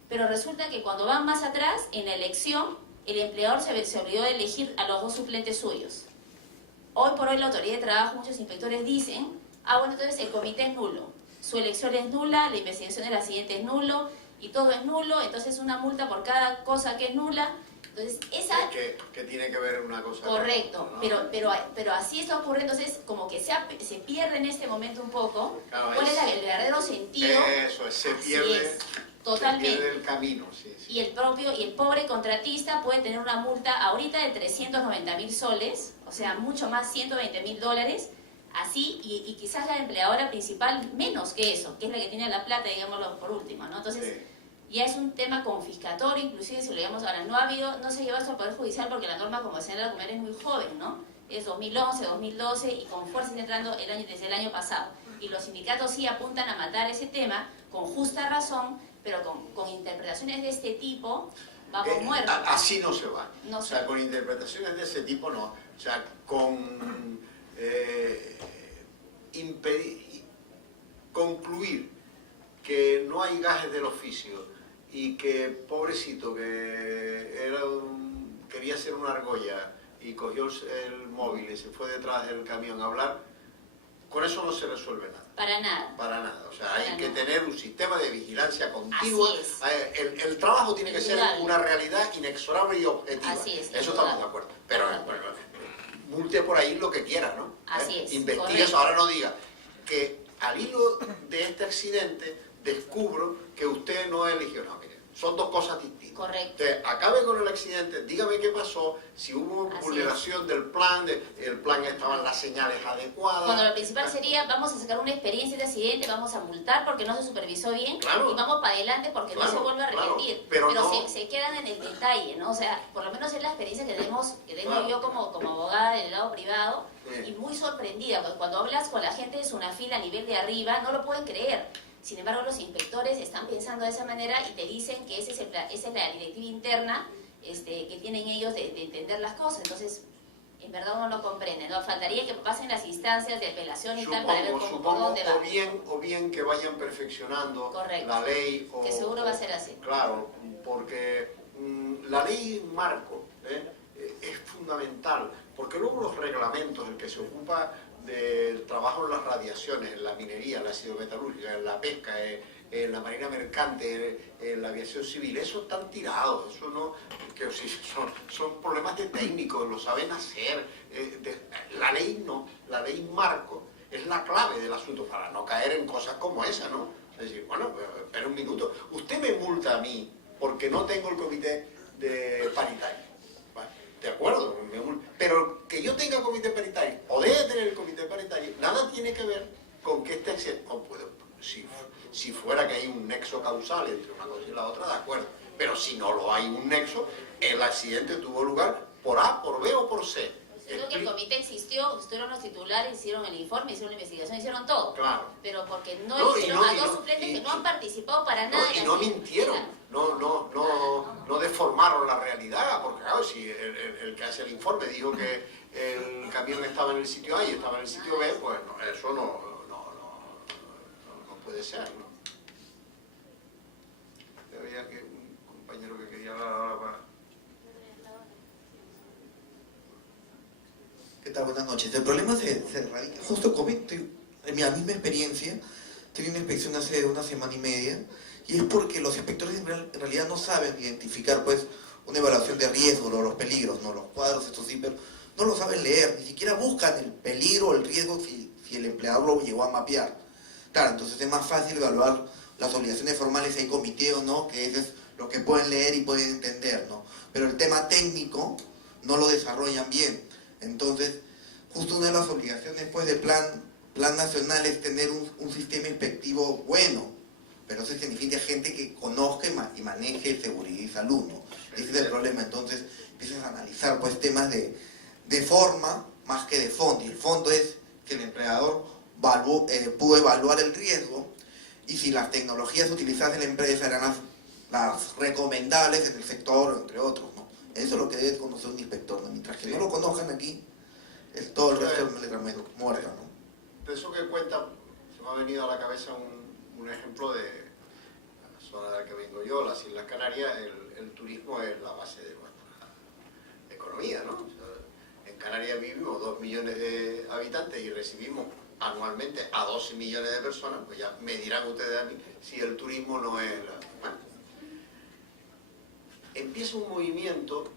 Pero resulta que cuando van más atrás, en la elección, el empleador se olvidó de elegir a los 2 suplentes suyos. Hoy por hoy la autoridad de trabajo, muchos inspectores dicen, bueno, entonces el comité es nulo, su elección es nula, la investigación del accidente es nulo, y todo es nulo, entonces una multa por cada cosa que es nula. Entonces, esa... Que tiene que ver una cosa... Correcto, ¿no? pero así está ocurriendo, entonces como que se pierde en este momento un poco, Claro, cuál es el verdadero sentido. Eso es, se Así pierde, es, totalmente. se pierde el camino, sí. Y el pobre contratista puede tener una multa ahorita de 390.000 soles, o sea, mucho más, $120.000, así, y quizás la empleadora principal menos que eso, que es la que tiene la plata, digámoslo por último, ¿no? Entonces, Sí. ya es un tema confiscatorio, inclusive si lo digamos ahora, no se lleva esto al Poder Judicial porque la norma, como señala la Comer, es muy joven, ¿no? Es 2011, 2012 y con fuerza está entrando desde el año pasado. Y los sindicatos sí apuntan a matar ese tema con justa razón, pero con interpretaciones de este tipo vamos muertos. Así no se va. No o sea, con interpretaciones de ese tipo no. O sea, con concluir que no hay gajes del oficio y que pobrecito que quería hacer una argolla y cogió el móvil y se fue detrás del camión a hablar, con eso no se resuelve nada. Para nada. Para nada. O sea, hay Para que nada. tener un sistema de vigilancia continua. Así es. El trabajo tiene que ser Indudable. una realidad inexorable y objetiva. Así es, Eso indudable. estamos de acuerdo. Pero bueno, multe por ahí lo que quiera, ¿no? Así es, Investigue correcto. eso. Ahora no diga que al hilo de este accidente descubro que usted no eligió. No, mire, son dos cosas distintas. Correcto. Entonces, acabe con el accidente, dígame qué pasó, si hubo Así vulneración del plan, el plan estaban las señales adecuadas. Cuando lo principal sería, vamos a sacar una experiencia de accidente, vamos a multar porque no se supervisó bien, Claro. y vamos para adelante porque no Claro, se vuelve a repetir. claro, pero no- se quedan en el detalle, ¿no? O sea, por lo menos es la experiencia que tengo Claro. yo como abogada del lado privado, Sí. y muy sorprendida, porque cuando hablas con la gente de SUNAFIL a nivel de arriba, no lo pueden creer. Sin embargo, los inspectores están pensando de esa manera y te dicen que esa es la directiva interna que tienen ellos de entender las cosas. Entonces, en verdad uno no comprende, ¿no? Faltaría que pasen las instancias de apelación y tal para ver por Supongo, dónde va. o bien que vayan perfeccionando Correcto. la ley. Que seguro va a ser así. Claro, porque la ley marco es fundamental, porque luego los reglamentos, el que se ocupa del trabajo en las radiaciones, en la minería, en la siderurgia, en la pesca, en la marina mercante, en la aviación civil, eso están tirados, eso no, que sí, son problemas de técnicos, lo saben hacer. La ley no, la ley marco es la clave del asunto para no caer en cosas como esa, ¿no? O Es decir, bueno, espera un minuto. Usted me multa a mí porque no tengo el comité de paritario. Vale, de acuerdo, pero que yo tenga comité paritario o deje de tener el comité paritario, nada tiene que ver con que si fuera que hay un nexo causal entre una cosa y la otra, de acuerdo. Pero si no lo hay un nexo, el accidente tuvo lugar por A, por B o por C. Creo que el comité existió, fueron los titulares, hicieron el informe, hicieron la investigación, hicieron todo. Claro. Pero porque no hicieron a dos suplentes que no han participado para nada. Y no mintieron, no deformaron la realidad, porque claro, si el que hace el informe dijo que el camión estaba en el sitio A y estaba en el sitio B, pues eso no puede ser, ¿no? Había que un compañero que quería hablar ahora para... ¿Qué tal? Buenas noches. El problema se radica, justo comento, en mi misma experiencia, tuve una inspección hace una semana y media, y es porque los inspectores en realidad no saben identificar pues una evaluación de riesgo o los peligros, ¿no? Los cuadros, estos CIPER, no lo saben leer, ni siquiera buscan el peligro o el riesgo si el empleador lo llegó a mapear. Claro, entonces es más fácil evaluar las obligaciones formales si hay comité o no, que eso es lo que pueden leer y pueden entender, ¿no? Pero el tema técnico no lo desarrollan bien. Entonces, justo una de las obligaciones pues, del plan nacional es tener un sistema inspectivo bueno, pero eso significa gente que conozca y maneje seguridad y salud, ¿no? Ese es el problema. Entonces, empiezas a analizar pues, temas de forma más que de fondo, y el fondo es que el empleador pudo evaluar el riesgo y si las tecnologías utilizadas en la empresa eran las recomendables en el sector, entre otros, ¿no? Eso es lo que debe conocer un inspector, ¿no? Mientras que no lo conozcan aquí, es todo el resto de la muerta, ¿no? De eso que cuenta, se me ha venido a la cabeza un ejemplo de la zona de la que vengo yo, las Islas Canarias. El turismo es la base de nuestra economía, ¿no? O sea, en Canarias vivimos 2 millones de habitantes y recibimos anualmente a 12 millones de personas, pues ya me dirán ustedes a mí si el turismo no es bueno. Empieza un movimiento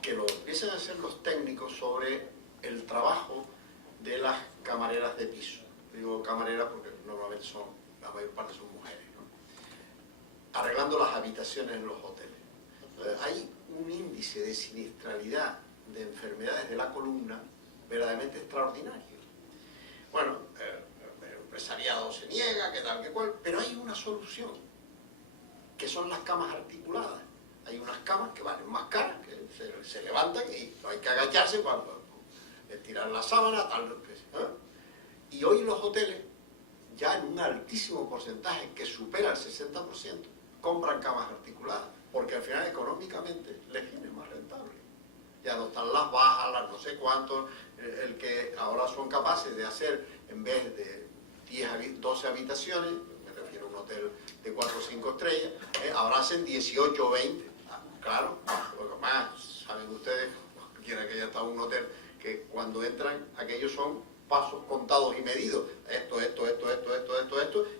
que lo empiezan a hacer los técnicos sobre el trabajo de las camareras de piso. Digo camareras porque normalmente la mayor parte son mujeres, ¿no? Arreglando las habitaciones en los hoteles. Hay un índice de siniestralidad de enfermedades de la columna verdaderamente extraordinario. Bueno, el empresariado se niega, que tal, que cual, pero hay una solución, que son las camas articuladas. Hay unas camas que valen más caras, que se levantan y no hay que agacharse cuando tirar la sábana, tal, ¿eh? Y hoy los hoteles, ya en un altísimo porcentaje que supera el 60%, compran camas articuladas, porque al final económicamente les viene más rentable. Ya no están las bajas, las no sé cuántos, el que ahora son capaces de hacer, en vez de 12 habitaciones, me refiero a un hotel de 4 o 5 estrellas, ahora hacen 18 o 20. Claro, lo más, saben ustedes, cualquiera que haya estado en un hotel, que cuando entran, aquellos son pasos contados y medidos. Esto,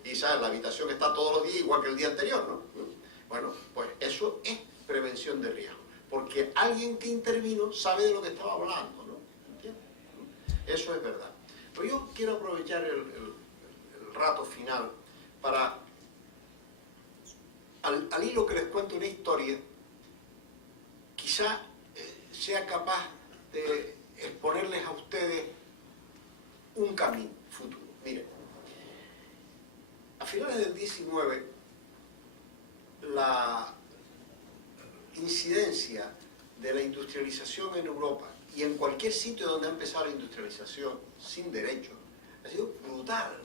y ¿sabes? La habitación está todos los días igual que el día anterior, ¿no? Bueno, pues eso es prevención de riesgo, porque alguien que intervino sabe de lo que estaba hablando, ¿no? ¿Entiendes? Eso es verdad. Pero yo quiero aprovechar el rato final para, al hilo que les cuento una historia, quizá sea capaz de exponerles a ustedes un camino futuro. Miren, a finales del 19, la incidencia de la industrialización en Europa y en cualquier sitio donde ha empezado la industrialización sin derecho ha sido brutal.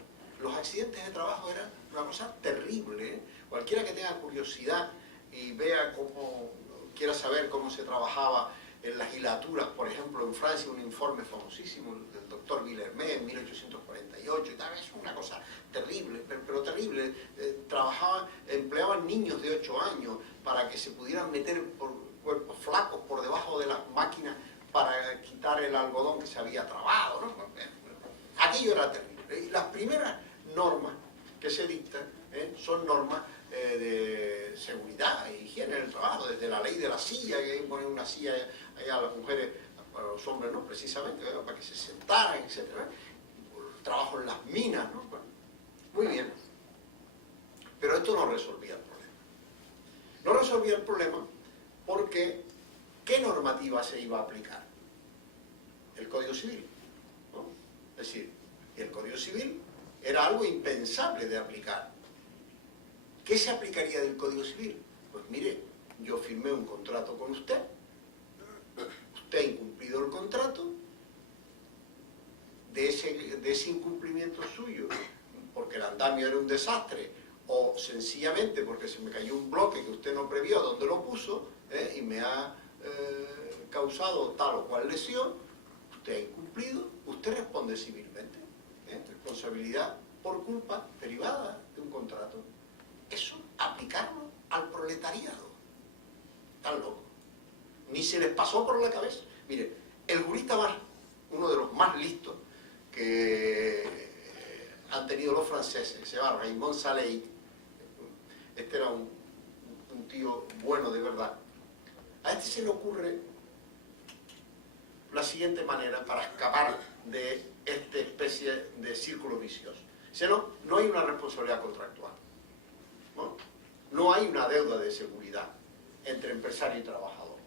Los accidentes de trabajo eran una cosa terrible, ¿eh? Cualquiera que tenga curiosidad y vea cómo, quiera saber cómo se trabajaba en las hilaturas, por ejemplo, en Francia, un informe famosísimo del doctor Villermé en 1848 y tal, es una cosa terrible, pero terrible. Empleaban niños de 8 años para que se pudieran meter por cuerpos flacos por debajo de las máquinas para quitar el algodón que se había trabado, ¿no? Aquello era terrible. Y las primeras normas que se dictan son normas de seguridad e higiene en el trabajo, desde la ley de la silla, que hay que poner una silla allá a las mujeres, a los hombres no precisamente, para que se sentaran, etc. El trabajo en las minas, ¿no? Bueno, muy bien. Pero esto no resolvía el problema. No resolvía el problema porque ¿qué normativa se iba a aplicar? El Código Civil, ¿no? Es decir, el Código Civil era algo impensable de aplicar. ¿Qué se aplicaría del Código Civil? Pues mire, yo firmé un contrato con usted ha incumplido el contrato, de ese incumplimiento suyo, porque el andamio era un desastre, o sencillamente porque se me cayó un bloque que usted no previó donde lo puso, y me ha causado tal o cual lesión, usted ha incumplido, usted responde civilmente. Responsabilidad por culpa derivada de un contrato. Eso, aplicarlo al proletariado. Tan loco. Ni se les pasó por la cabeza. Mire, el jurista uno de los más listos que han tenido los franceses, se llama Raymond Salehi. Este era un tío bueno de verdad. A este se le ocurre la siguiente manera para escapar de esta especie de círculo vicioso. Si no hay una responsabilidad contractual, no hay una deuda de seguridad entre empresario y trabajador.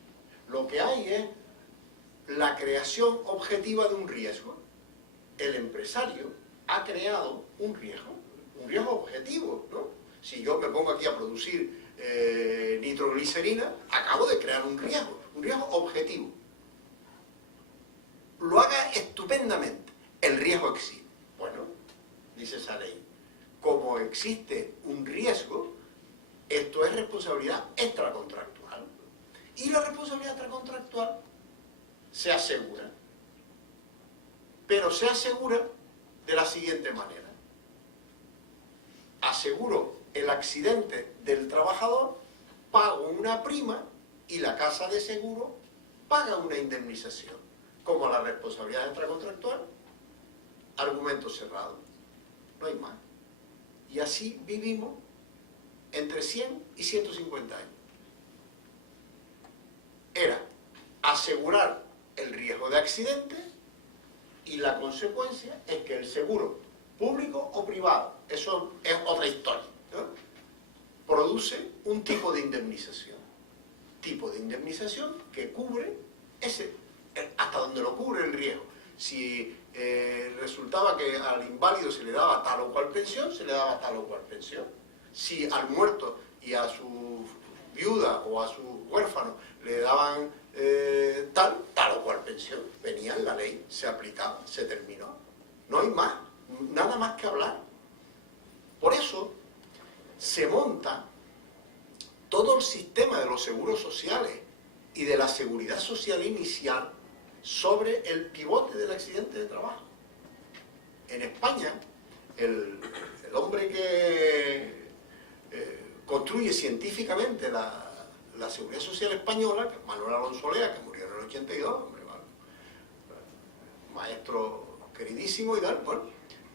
Lo que hay es la creación objetiva de un riesgo. El empresario ha creado un riesgo objetivo, ¿no? Si yo me pongo aquí a producir nitroglicerina, acabo de crear un riesgo objetivo. Lo haga estupendamente, el riesgo existe. Bueno, dice esa ley, como existe un riesgo, esto es responsabilidad extracontractual. Y la responsabilidad extracontractual se asegura. Pero se asegura de la siguiente manera. Aseguro el accidente del trabajador, pago una prima y la casa de seguro paga una indemnización. Como la responsabilidad extracontractual, argumento cerrado. No hay más. Y así vivimos entre 100 y 150 años. Era asegurar el riesgo de accidente y la consecuencia es que el seguro, público o privado, eso es otra historia, ¿no? Produce un tipo de indemnización. Tipo de indemnización que cubre hasta donde lo cubre el riesgo. Si resultaba que al inválido se le daba tal o cual pensión, se le daba tal o cual pensión. Si al muerto y a su viuda o a su huérfano le daban tal o cual pensión, venía en la ley, se aplicaba, se terminó. No hay más, nada más que hablar. Por eso se monta todo el sistema de los seguros sociales y de la seguridad social inicial sobre el pivote del accidente de trabajo. En España, el hombre que construye científicamente la seguridad social española, que es Manuel Alonso Lea, que murió en el 82, hombre, maestro queridísimo y tal, bueno,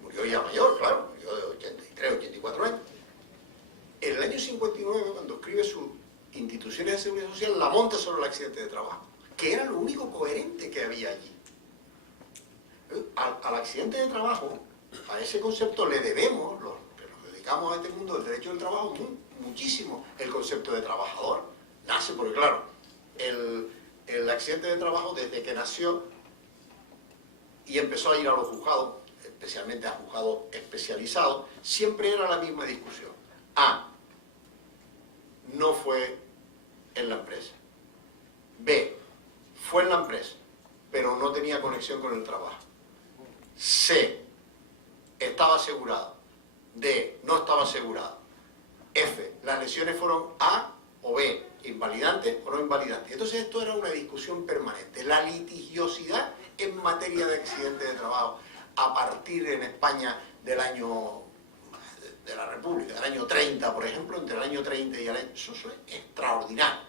murió ya mayor, claro, murió de 83, 84 años. En el año 59, cuando escribe sus instituciones de seguridad social, la monta sobre el accidente de trabajo, que era lo único coherente que había allí. Al accidente de trabajo, a ese concepto le debemos, los que nos dedicamos a este mundo del derecho del trabajo, muchísimo el concepto de trabajador. Nace porque, claro, el accidente de trabajo desde que nació y empezó a ir a los juzgados, especialmente a juzgados especializados, siempre era la misma discusión. No fue en la empresa. B, fue en la empresa, pero no tenía conexión con el trabajo. C, estaba asegurado. D, no estaba asegurado. F, las lesiones fueron A o B, invalidantes o no invalidantes. Entonces esto era una discusión permanente. La litigiosidad en materia de accidentes de trabajo a partir en España del año de la República, del año 30, por ejemplo, entre el año 30 y el año... Eso es extraordinario.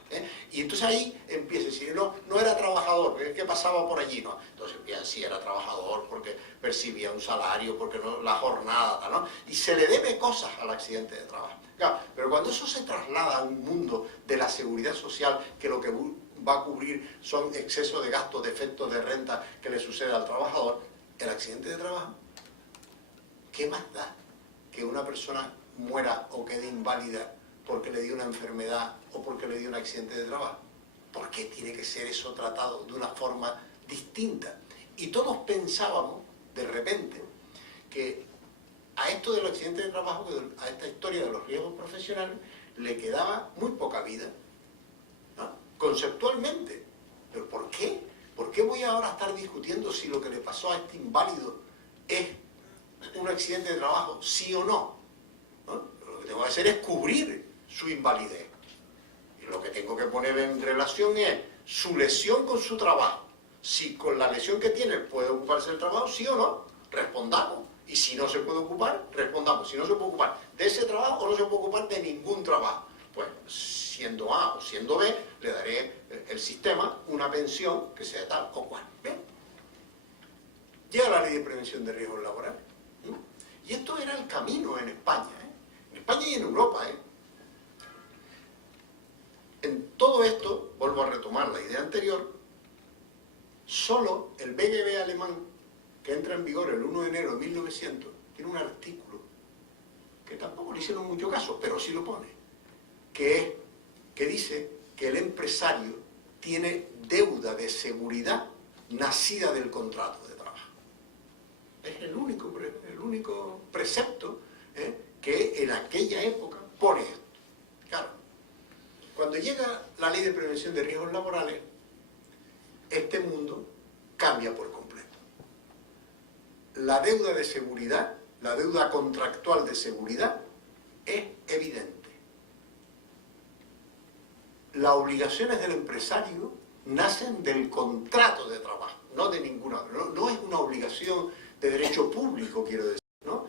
Y entonces ahí empieza a decir, no era trabajador, ¿qué pasaba por allí? No. Entonces empieza, sí era trabajador porque percibía un salario, porque no, la jornada, ¿no? Y se le debe cosas al accidente de trabajo. Claro, pero cuando eso se traslada a un mundo de la seguridad social, que lo que va a cubrir son excesos de gastos, defectos de renta que le sucede al trabajador, el accidente de trabajo, ¿qué más da que una persona muera o quede inválida porque le dio una enfermedad o porque le dio un accidente de trabajo? ¿Por qué tiene que ser eso tratado de una forma distinta? Y todos pensábamos, de repente, que a esto de los accidentes de trabajo, a esta historia de los riesgos profesionales, le quedaba muy poca vida, ¿no? Conceptualmente. ¿Pero por qué? ¿Por qué voy ahora a estar discutiendo si lo que le pasó a este inválido es un accidente de trabajo, sí o no? ¿No? Lo que tengo que hacer es cubrir su invalidez. Y lo que tengo que poner en relación es su lesión con su trabajo. Si con la lesión que tiene puede ocuparse del trabajo, sí o no, respondamos. Y si no se puede ocupar, respondamos. Si no se puede ocupar de ese trabajo o no se puede ocupar de ningún trabajo, pues siendo A o siendo B, le daré el sistema una pensión que sea tal o cual. ¿Ven? Llega la Ley de Prevención de Riesgos Laborales. Y esto era el camino en España, en España y en Europa. En todo esto, vuelvo a retomar la idea anterior, solo el BGB alemán, que entra en vigor el 1 de enero de 1900, tiene un artículo que tampoco le hicieron mucho caso, pero sí lo pone, que dice que el empresario tiene deuda de seguridad nacida del contrato de trabajo. Es el único precepto que en aquella época pone esto. Claro, cuando llega la Ley de Prevención de Riesgos Laborales, este mundo cambia por completo. La deuda de seguridad, la deuda contractual de seguridad, es evidente. Las obligaciones del empresario nacen del contrato de trabajo, no de ninguna otra. No es una obligación de derecho público, quiero decir, ¿no?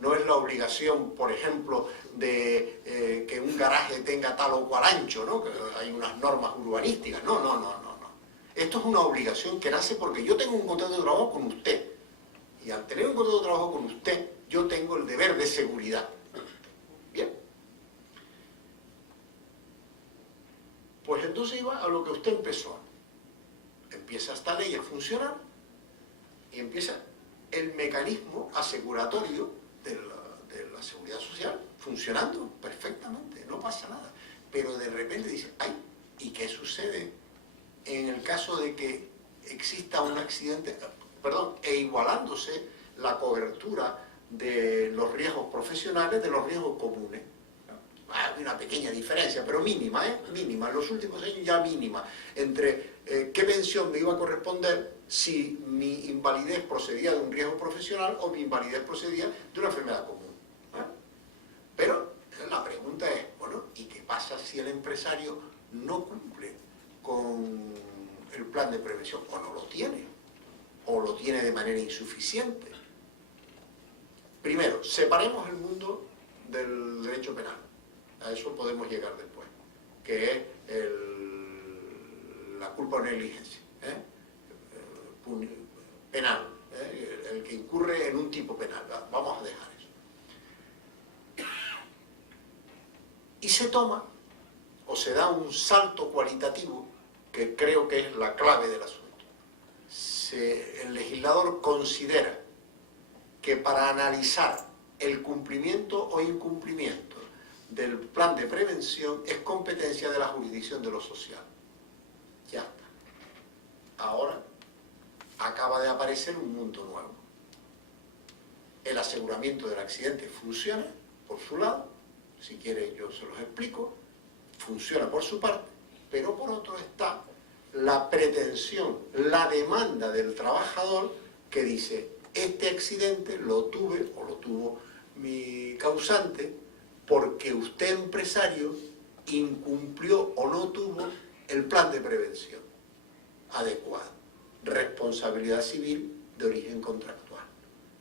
No es la obligación, por ejemplo, de que un garaje tenga tal o cual ancho, ¿no? Que hay unas normas urbanísticas. No. Esto es una obligación que nace porque yo tengo un contrato de trabajo con usted. Y al tener un contrato de trabajo con usted, yo tengo el deber de seguridad. Bien. Pues entonces iba a lo que usted empezó. Empieza esta ley a funcionar y empieza el mecanismo aseguratorio de la seguridad social funcionando perfectamente, no pasa nada. Pero de repente dice, ay, ¿y qué sucede en el caso de que exista un accidente, e igualándose la cobertura de los riesgos profesionales de los riesgos comunes? Hay una pequeña diferencia, pero mínima, mínima, en los últimos años ya mínima, entre qué pensión me iba a corresponder si mi invalidez procedía de un riesgo profesional o mi invalidez procedía de una enfermedad común. Pero la pregunta es, bueno, ¿y qué pasa si el empresario no cumple con el plan de prevención o no lo tiene? O lo tiene de manera insuficiente. Primero, separemos el mundo del derecho penal. A eso podemos llegar después, que es la culpa o negligencia penal, el que incurre en un tipo penal. Vamos a dejar eso. Y se toma, o se da un salto cualitativo, que creo que es la clave del asunto. El legislador considera que para analizar el cumplimiento o incumplimiento del plan de prevención es competencia de la jurisdicción de lo social. Ya está. Ahora acaba de aparecer un mundo nuevo. El aseguramiento del accidente funciona por su lado, si quiere yo se los explico, funciona por su parte, pero por otro está la pretensión, la demanda del trabajador que dice, este accidente lo tuve o lo tuvo mi causante porque usted, empresario, incumplió o no tuvo el plan de prevención adecuado. Responsabilidad civil de origen contractual.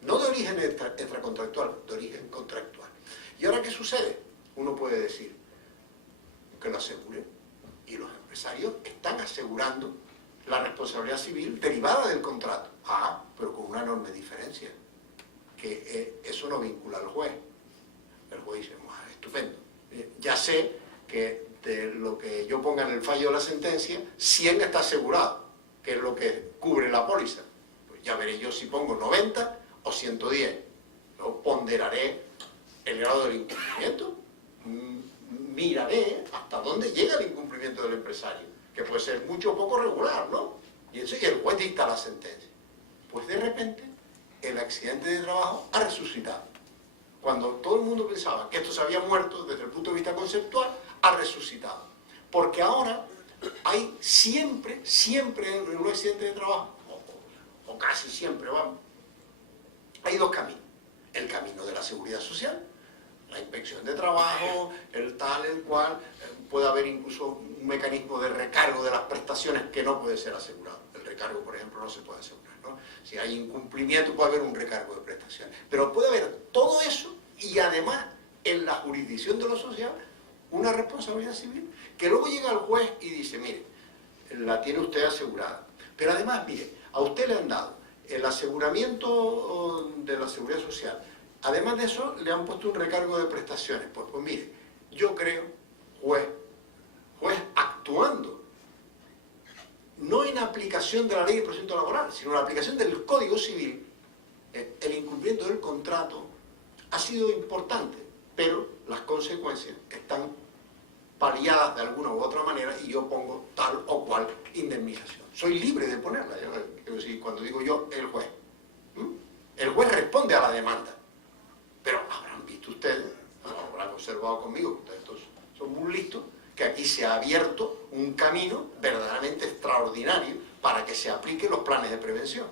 No de origen extracontractual, de origen contractual. ¿Y ahora qué sucede? Uno puede decir que lo asegure. Y los empresarios están asegurando la responsabilidad civil derivada del contrato. Ah, pero con una enorme diferencia. Que eso no vincula al juez. El juez dice, estupendo. Ya sé que de lo que yo ponga en el fallo de la sentencia, 100 está asegurado, que es lo que cubre la póliza. Pues ya veré yo si pongo 90 o 110. Lo ponderaré el grado del incumplimiento. Miraré hasta dónde llega el incumplimiento del empresario, que puede ser mucho o poco regular, ¿no? Y el juez dicta la sentencia. Pues de repente, el accidente de trabajo ha resucitado. Cuando todo el mundo pensaba que esto se había muerto desde el punto de vista conceptual, ha resucitado. Porque ahora hay siempre en un accidente de trabajo, o casi siempre, vamos, hay dos caminos. El camino de la seguridad social, la inspección de trabajo, el tal, el cual, puede haber incluso un mecanismo de recargo de las prestaciones que no puede ser asegurado. El recargo, por ejemplo, no se puede asegurar, ¿no? Si hay incumplimiento puede haber un recargo de prestaciones. Pero puede haber todo eso y además en la jurisdicción de lo social una responsabilidad civil que luego llega al juez y dice, mire, la tiene usted asegurada. Pero además, mire, a usted le han dado el aseguramiento de la seguridad social. Además de eso, le han puesto un recargo de prestaciones. Pues mire, yo creo, juez actuando, no en aplicación de la ley de procedimiento laboral, sino en la aplicación del Código Civil, el incumplimiento del contrato ha sido importante, pero las consecuencias están paliadas de alguna u otra manera y yo pongo tal o cual indemnización. Soy libre de ponerla, quiero decir, cuando digo yo, el juez. El juez responde a la demanda. Pero habrán visto ustedes, habrán observado conmigo, ustedes son muy listos, que aquí se ha abierto un camino verdaderamente extraordinario para que se apliquen los planes de prevención.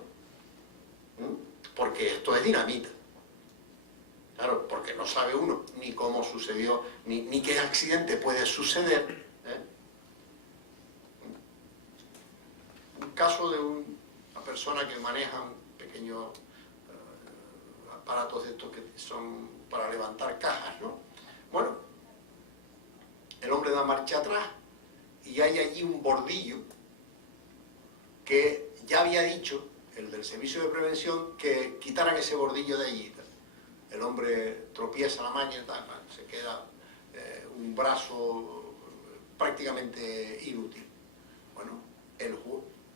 Porque esto es dinamita. Claro, porque no sabe uno ni cómo sucedió, ni qué accidente puede suceder. Un caso de una persona que maneja un pequeño aparatos de estos que son para levantar cajas, ¿no? Bueno, el hombre da marcha atrás y hay allí un bordillo que ya había dicho, el del servicio de prevención, que quitaran ese bordillo de allí. El hombre tropieza la maña, se queda un brazo prácticamente inútil. Bueno,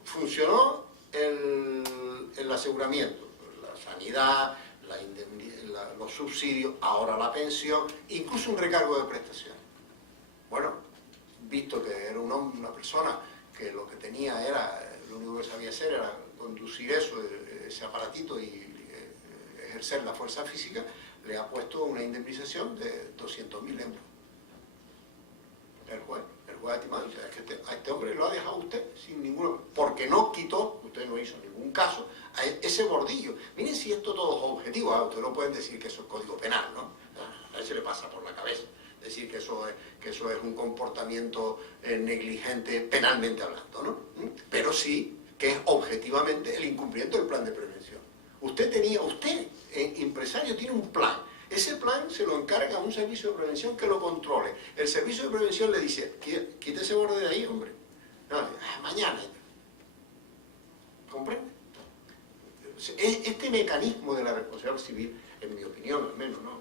funcionó el aseguramiento, la sanidad, los subsidios, ahora la pensión, incluso un recargo de prestaciones. Bueno, visto que era una persona que lo que tenía era, lo único que sabía hacer era conducir ese aparatito y ejercer la fuerza física, le ha puesto una indemnización de 200.000 euros. El juez ha estimado, es que a este hombre lo ha dejado usted sin ninguno, porque no quitó, usted no hizo ningún caso, a ese bordillo. Miren si esto todo es objetivo, ustedes no pueden decir que eso es código penal, ¿no? A él se le pasa por la cabeza decir que eso es un comportamiento negligente penalmente hablando, ¿no? Pero sí que es objetivamente el incumplimiento del plan de prevención. Usted, empresario, tiene un plan. Ese plan se lo encarga a un servicio de prevención que lo controle. El servicio de prevención le dice, quite ese borde de ahí, hombre. No, mañana. ¿Comprende? Este mecanismo de la responsabilidad civil, en mi opinión al menos, ¿no?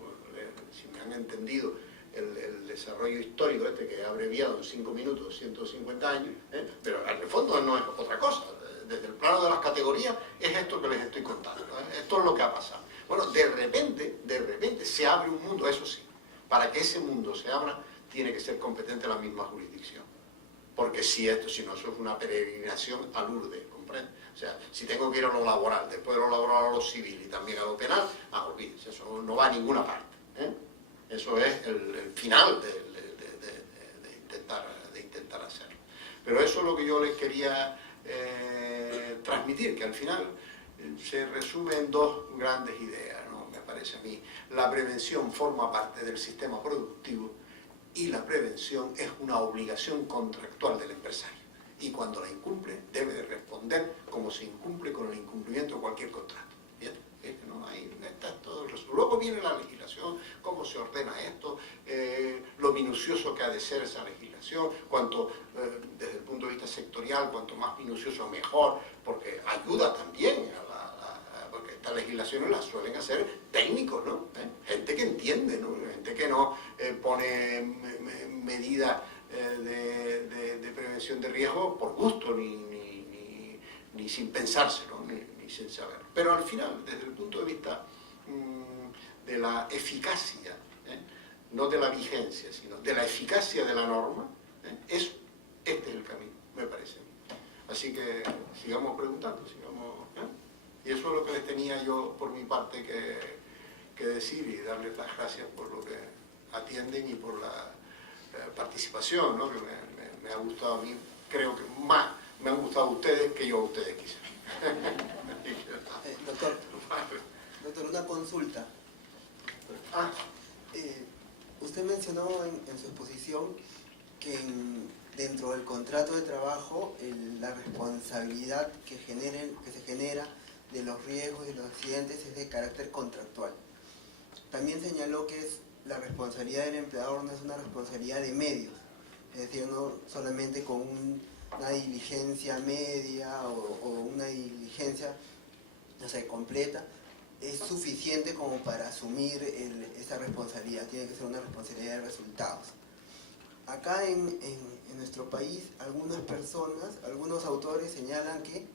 Si me han entendido el desarrollo histórico que he abreviado en 5 minutos, 150 años, pero al fondo no es otra cosa. Desde el plano de las categorías es esto que les estoy contando, ¿no? Esto es lo que ha pasado. Bueno, de repente se abre un mundo, eso sí. Para que ese mundo se abra, tiene que ser competente la misma jurisdicción. Porque si no, eso es una peregrinación a Lourdes, ¿comprende? O sea, si tengo que ir a lo laboral, después de lo laboral a lo civil y también a lo penal, olvídense, eso no va a ninguna parte. Eso es el final de intentar hacerlo. Pero eso es lo que yo les quería transmitir, que al final se resume en dos grandes ideas, ¿no? Me parece a mí. La prevención forma parte del sistema productivo y la prevención es una obligación contractual del empresario. Y cuando la incumple, debe de responder como se incumple con el incumplimiento de cualquier contrato. ¿Bien? ¿No? Ahí está todo el resumen. Luego viene la legislación, cómo se ordena esto, lo minucioso que ha de ser esa legislación, desde el punto de vista sectorial, cuanto más minucioso mejor, porque ayuda también porque estas legislaciones las suelen hacer técnicos, ¿no? Gente que entiende, ¿no? Gente que no pone medidas de prevención de riesgo por gusto, ni sin pensárselo, ni sin saber. Pero al final, desde el punto de vista de la eficacia no de la vigencia, sino de la eficacia de la norma, este es el camino, me parece. Así que sigamos preguntando, y eso es lo que les tenía yo por mi parte que decir, y darles las gracias por lo que atienden y por la participación, ¿no? Que me ha gustado a mí, creo que más me han gustado ustedes que yo a ustedes quizás. Doctor, una consulta. Usted mencionó en su exposición que dentro del contrato de trabajo la responsabilidad que se genera de los riesgos y los accidentes es de carácter contractual. También señaló que la responsabilidad del empleador no es una responsabilidad de medios, es decir, no solamente con una diligencia media o una diligencia, no sé, completa, es suficiente como para asumir esa responsabilidad, tiene que ser una responsabilidad de resultados. Acá en nuestro país, algunas personas, algunos autores señalan que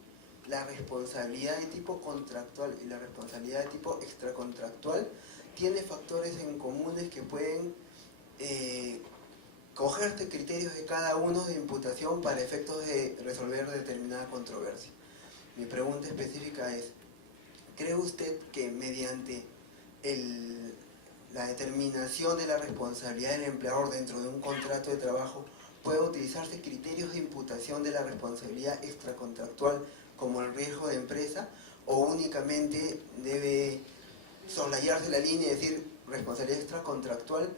la responsabilidad de tipo contractual y la responsabilidad de tipo extracontractual tiene factores en comunes que pueden cogerse criterios de cada uno de imputación para efectos de resolver determinada controversia. Mi pregunta específica es, ¿cree usted que mediante la determinación de la responsabilidad del empleador dentro de un contrato de trabajo puede utilizarse criterios de imputación de la responsabilidad extracontractual como el riesgo de empresa, o únicamente debe soslayarse la línea y decir responsabilidad extracontractual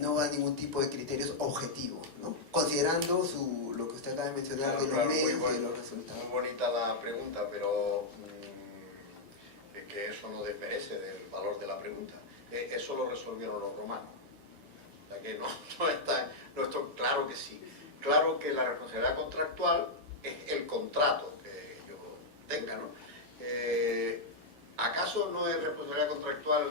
no va a ningún tipo de criterios objetivos, ¿no? Considerando lo que usted acaba de mencionar, de los medios y de los resultados? Muy bonita la pregunta, pero es que eso no desmerece del valor de la pregunta. Eso lo resolvieron los romanos. O sea que no está claro que sí. Claro que la responsabilidad contractual es el contrato que yo tenga, ¿no? ¿Acaso no es responsabilidad contractual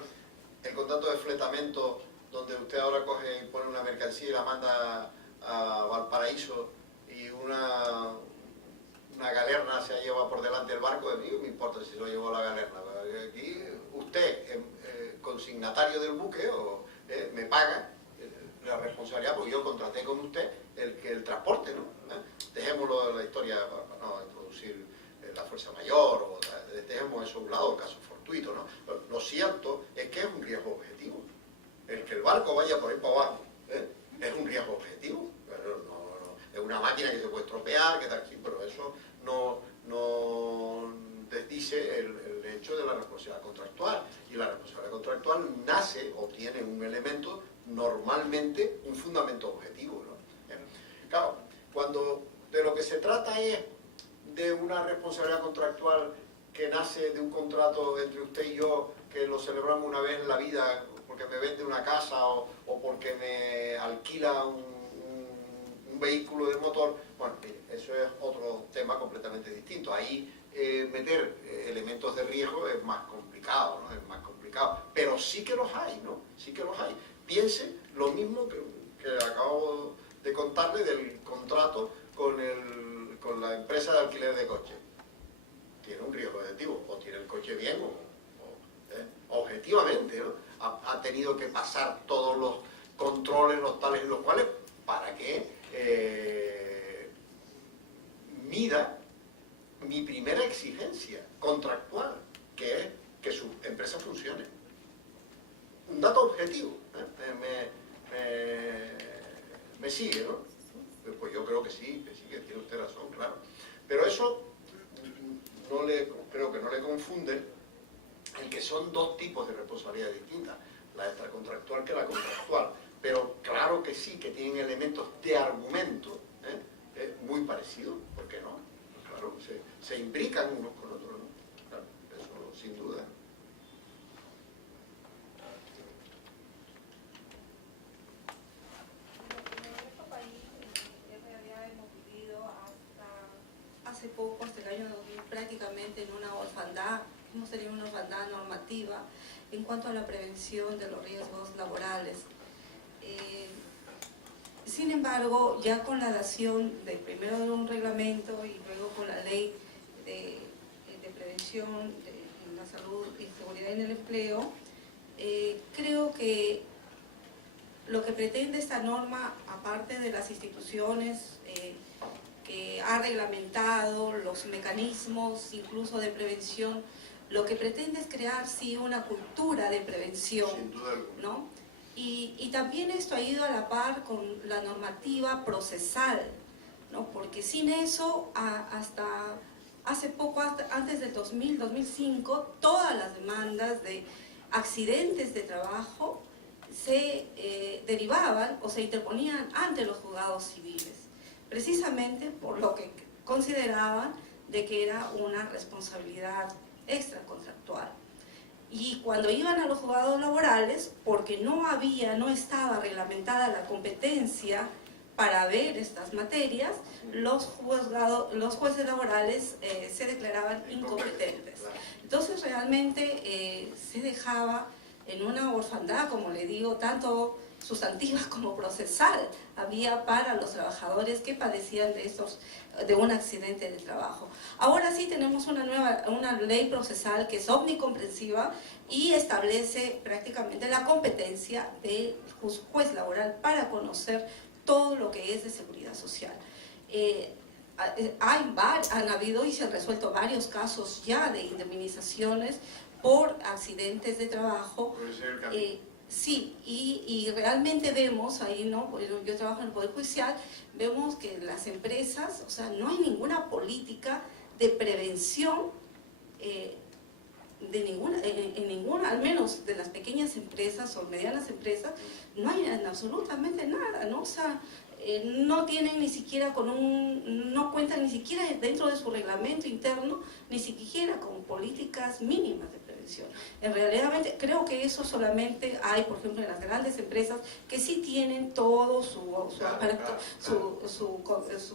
el contrato de fletamento donde usted ahora coge y pone una mercancía y la manda a Valparaíso y una galerna se lleva por delante del barco? A mí no me importa si lo llevó la galerna. Aquí usted, consignatario del buque, me paga la responsabilidad porque yo contraté con usted el transporte, ¿no? Dejémoslo de la historia para no introducir la fuerza mayor, o dejemos eso a un lado, el caso fortuito, ¿no? Lo cierto es que es un riesgo objetivo. El que el barco vaya por ahí para abajo es un riesgo objetivo. Es una máquina que se puede estropear, que tal, pero eso no desdice el hecho de la responsabilidad contractual. Y la responsabilidad contractual nace o tiene un elemento, normalmente, un fundamento objetivo, ¿no? Claro, cuando de lo que se trata es de una responsabilidad contractual que nace de un contrato entre usted y yo, que lo celebramos una vez en la vida porque me vende una casa o porque me alquila un vehículo de motor, bueno, eso es otro tema completamente distinto. Ahí meter elementos de riesgo es más complicado, ¿no? Es más complicado, pero sí que los hay, ¿no? Sí que los hay. Piense lo mismo que acabo de contarle del contrato con la empresa de alquiler de coche. Tiene un riesgo objetivo, o tiene el coche bien, objetivamente, ¿no? Ha tenido que pasar todos los controles, los tales y los cuales, para que mida mi primera exigencia contractual, que es que su empresa funcione. Un dato objetivo, me sigue, ¿no? Pues yo creo que sí, que tiene usted razón, claro. Pero eso creo que no le confunde el que son dos tipos de responsabilidad distintas, la extracontractual que la contractual. Pero claro que sí, que tienen elementos de argumento muy parecidos, ¿por qué no? Claro, se imbrican unos con otros, ¿no? Claro, eso sin duda. Hace poco, hasta el año 2000, prácticamente en una orfandad, hemos tenido una orfandad normativa en cuanto a la prevención de los riesgos laborales. Sin embargo, ya con la dación primero de un reglamento y luego con la ley de prevención de la salud y seguridad en el empleo, creo que lo que pretende esta norma, aparte de las instituciones que ha reglamentado, los mecanismos incluso de prevención, lo que pretende es crear sí una cultura de prevención, Sin duda alguna. ¿no? Y también esto ha ido a la par con la normativa procesal, ¿no? Porque sin eso, hasta hace poco, antes del 2005, todas las demandas de accidentes de trabajo se derivaban o se interponían ante los juzgados civiles, precisamente por lo que consideraban de que era una responsabilidad extracontractual. Y cuando iban a los juzgados laborales, porque no estaba reglamentada la competencia para ver estas materias, los jueces laborales se declaraban incompetentes. Entonces realmente se dejaba en una orfandad, como le digo, tanto sustantiva como procesal había para los trabajadores que padecían de un accidente de trabajo. Ahora sí tenemos una ley procesal que es omnicomprensiva y establece prácticamente la competencia del juez laboral para conocer todo lo que es de seguridad social. Han habido y se han resuelto varios casos ya de indemnizaciones por accidentes de trabajo. Sí, y realmente vemos ahí, ¿no? Yo trabajo en el Poder Judicial, vemos que las empresas, o sea, no hay ninguna política de prevención en ninguna, al menos de las pequeñas empresas o medianas empresas, no hay absolutamente nada, ¿no? O sea, no tienen ni siquiera no cuentan ni siquiera dentro de su reglamento interno, ni siquiera con políticas mínimas de prevención. En realidad creo que eso solamente hay, por ejemplo, en las grandes empresas que sí tienen todo su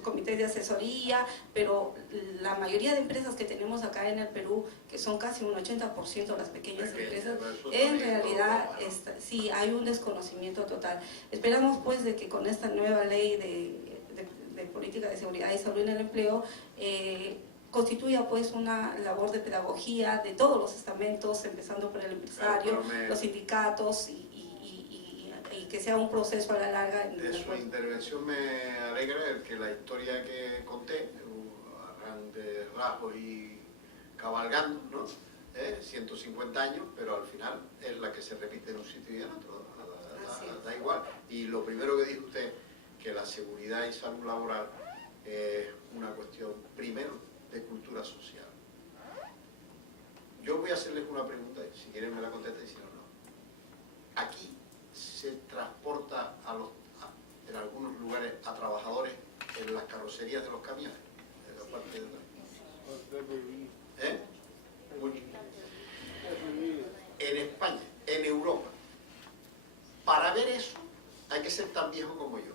comité de asesoría, pero la mayoría de empresas que tenemos acá en el Perú, que son casi un 80% de las pequeñas empresas, en realidad sí hay un desconocimiento total. Esperamos pues de que con esta nueva ley de política de seguridad y salud en el empleo constituya pues una labor de pedagogía de todos los estamentos, empezando por el empresario, los sindicatos y que sea un proceso a la larga. De su intervención me alegra el que la historia que conté, a grandes rasgos y cabalgando, ¿no? 150 años, pero al final es la que se repite en un sitio y en otro, da igual. Y lo primero que dijo usted, que la seguridad y salud laboral es una cuestión, primero, de cultura social. Yo voy a hacerles una pregunta, y si quieren me la contestan y si no, no. Aquí se transporta en algunos lugares a trabajadores en las carrocerías de los camiones, en la parte de atrás. En España, en Europa, para ver eso hay que ser tan viejo como yo.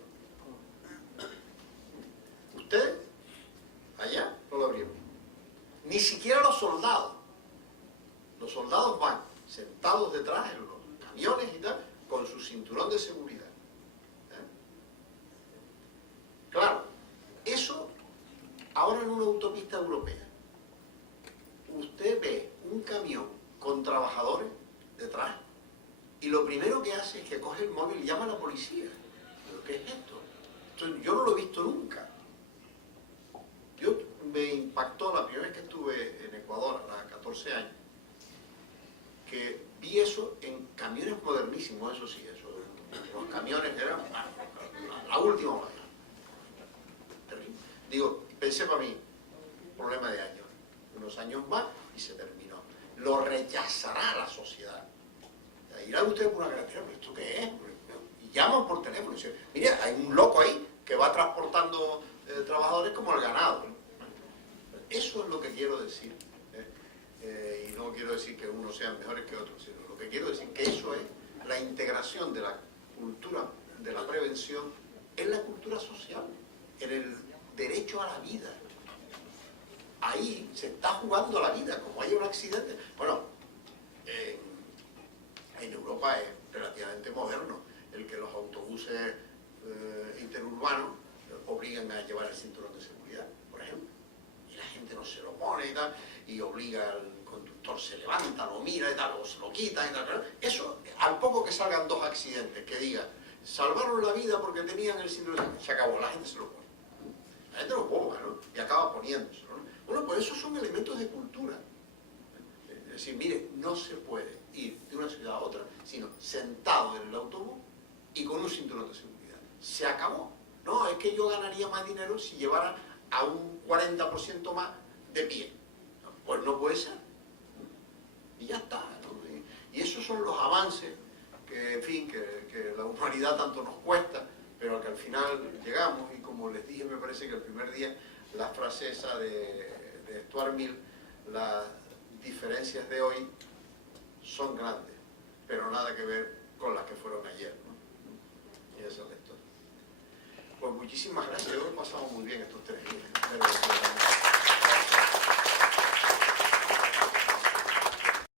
Ustedes, allá, no lo abrieron. Ni siquiera los soldados. Los soldados van sentados detrás en los camiones y tal, con su cinturón de seguridad. Claro, eso ahora en una autopista europea. Usted ve un camión con trabajadores detrás y lo primero que hace es que coge el móvil y llama a la policía. ¿Pero qué es esto? Yo no lo he visto nunca. Me impactó la primera vez que estuve en Ecuador, a los 14 años, que vi eso en camiones modernísimos, eso sí, los camiones eran la última manera. Digo, pensé para mí, problema de años, unos años más y se terminó. Lo rechazará la sociedad. Irá usted por una carretera, ¿pero esto qué es? Y llaman por teléfono y dicen, mire, hay un loco ahí que va transportando trabajadores como el ganado. Eso es lo que quiero decir. Y no quiero decir que unos sean mejores que otros, sino lo que quiero decir que eso es la integración de la cultura de la prevención en la cultura social, en el derecho a la vida. Ahí se está jugando la vida, como hay un accidente. Bueno, en Europa es relativamente moderno el que los autobuses interurbanos obligan a llevar el cinturón de seguridad, por ejemplo. Y la gente no se lo pone y tal, y obliga al conductor, se levanta, lo mira y tal, o se lo quita y tal. Eso, al poco que salgan dos accidentes, que diga, salvaron la vida porque tenían el síndrome de... Se acabó, la gente se lo pone. La gente lo ponga, ¿no? Y acaba poniéndoselo, ¿no? Bueno, pues esos son elementos de cultura. Es decir, mire, no se puede ir de una ciudad a otra, sino sentado en el autobús y con un cinturón de seguridad. Se acabó. No, es que yo ganaría más dinero si llevara a un 40% más de pie. Pues no puede ser. Y ya está, ¿no? Y esos son los avances que, en fin, que la humanidad tanto nos cuesta, pero que al final llegamos. Y como les dije, me parece que el primer día, la frase esa de Stuart Mill, las diferencias de hoy son grandes, pero nada que ver con las que fueron ayer, ¿no? Y esa es la historia. Pues muchísimas gracias, yo he pasado muy bien estos 3 días.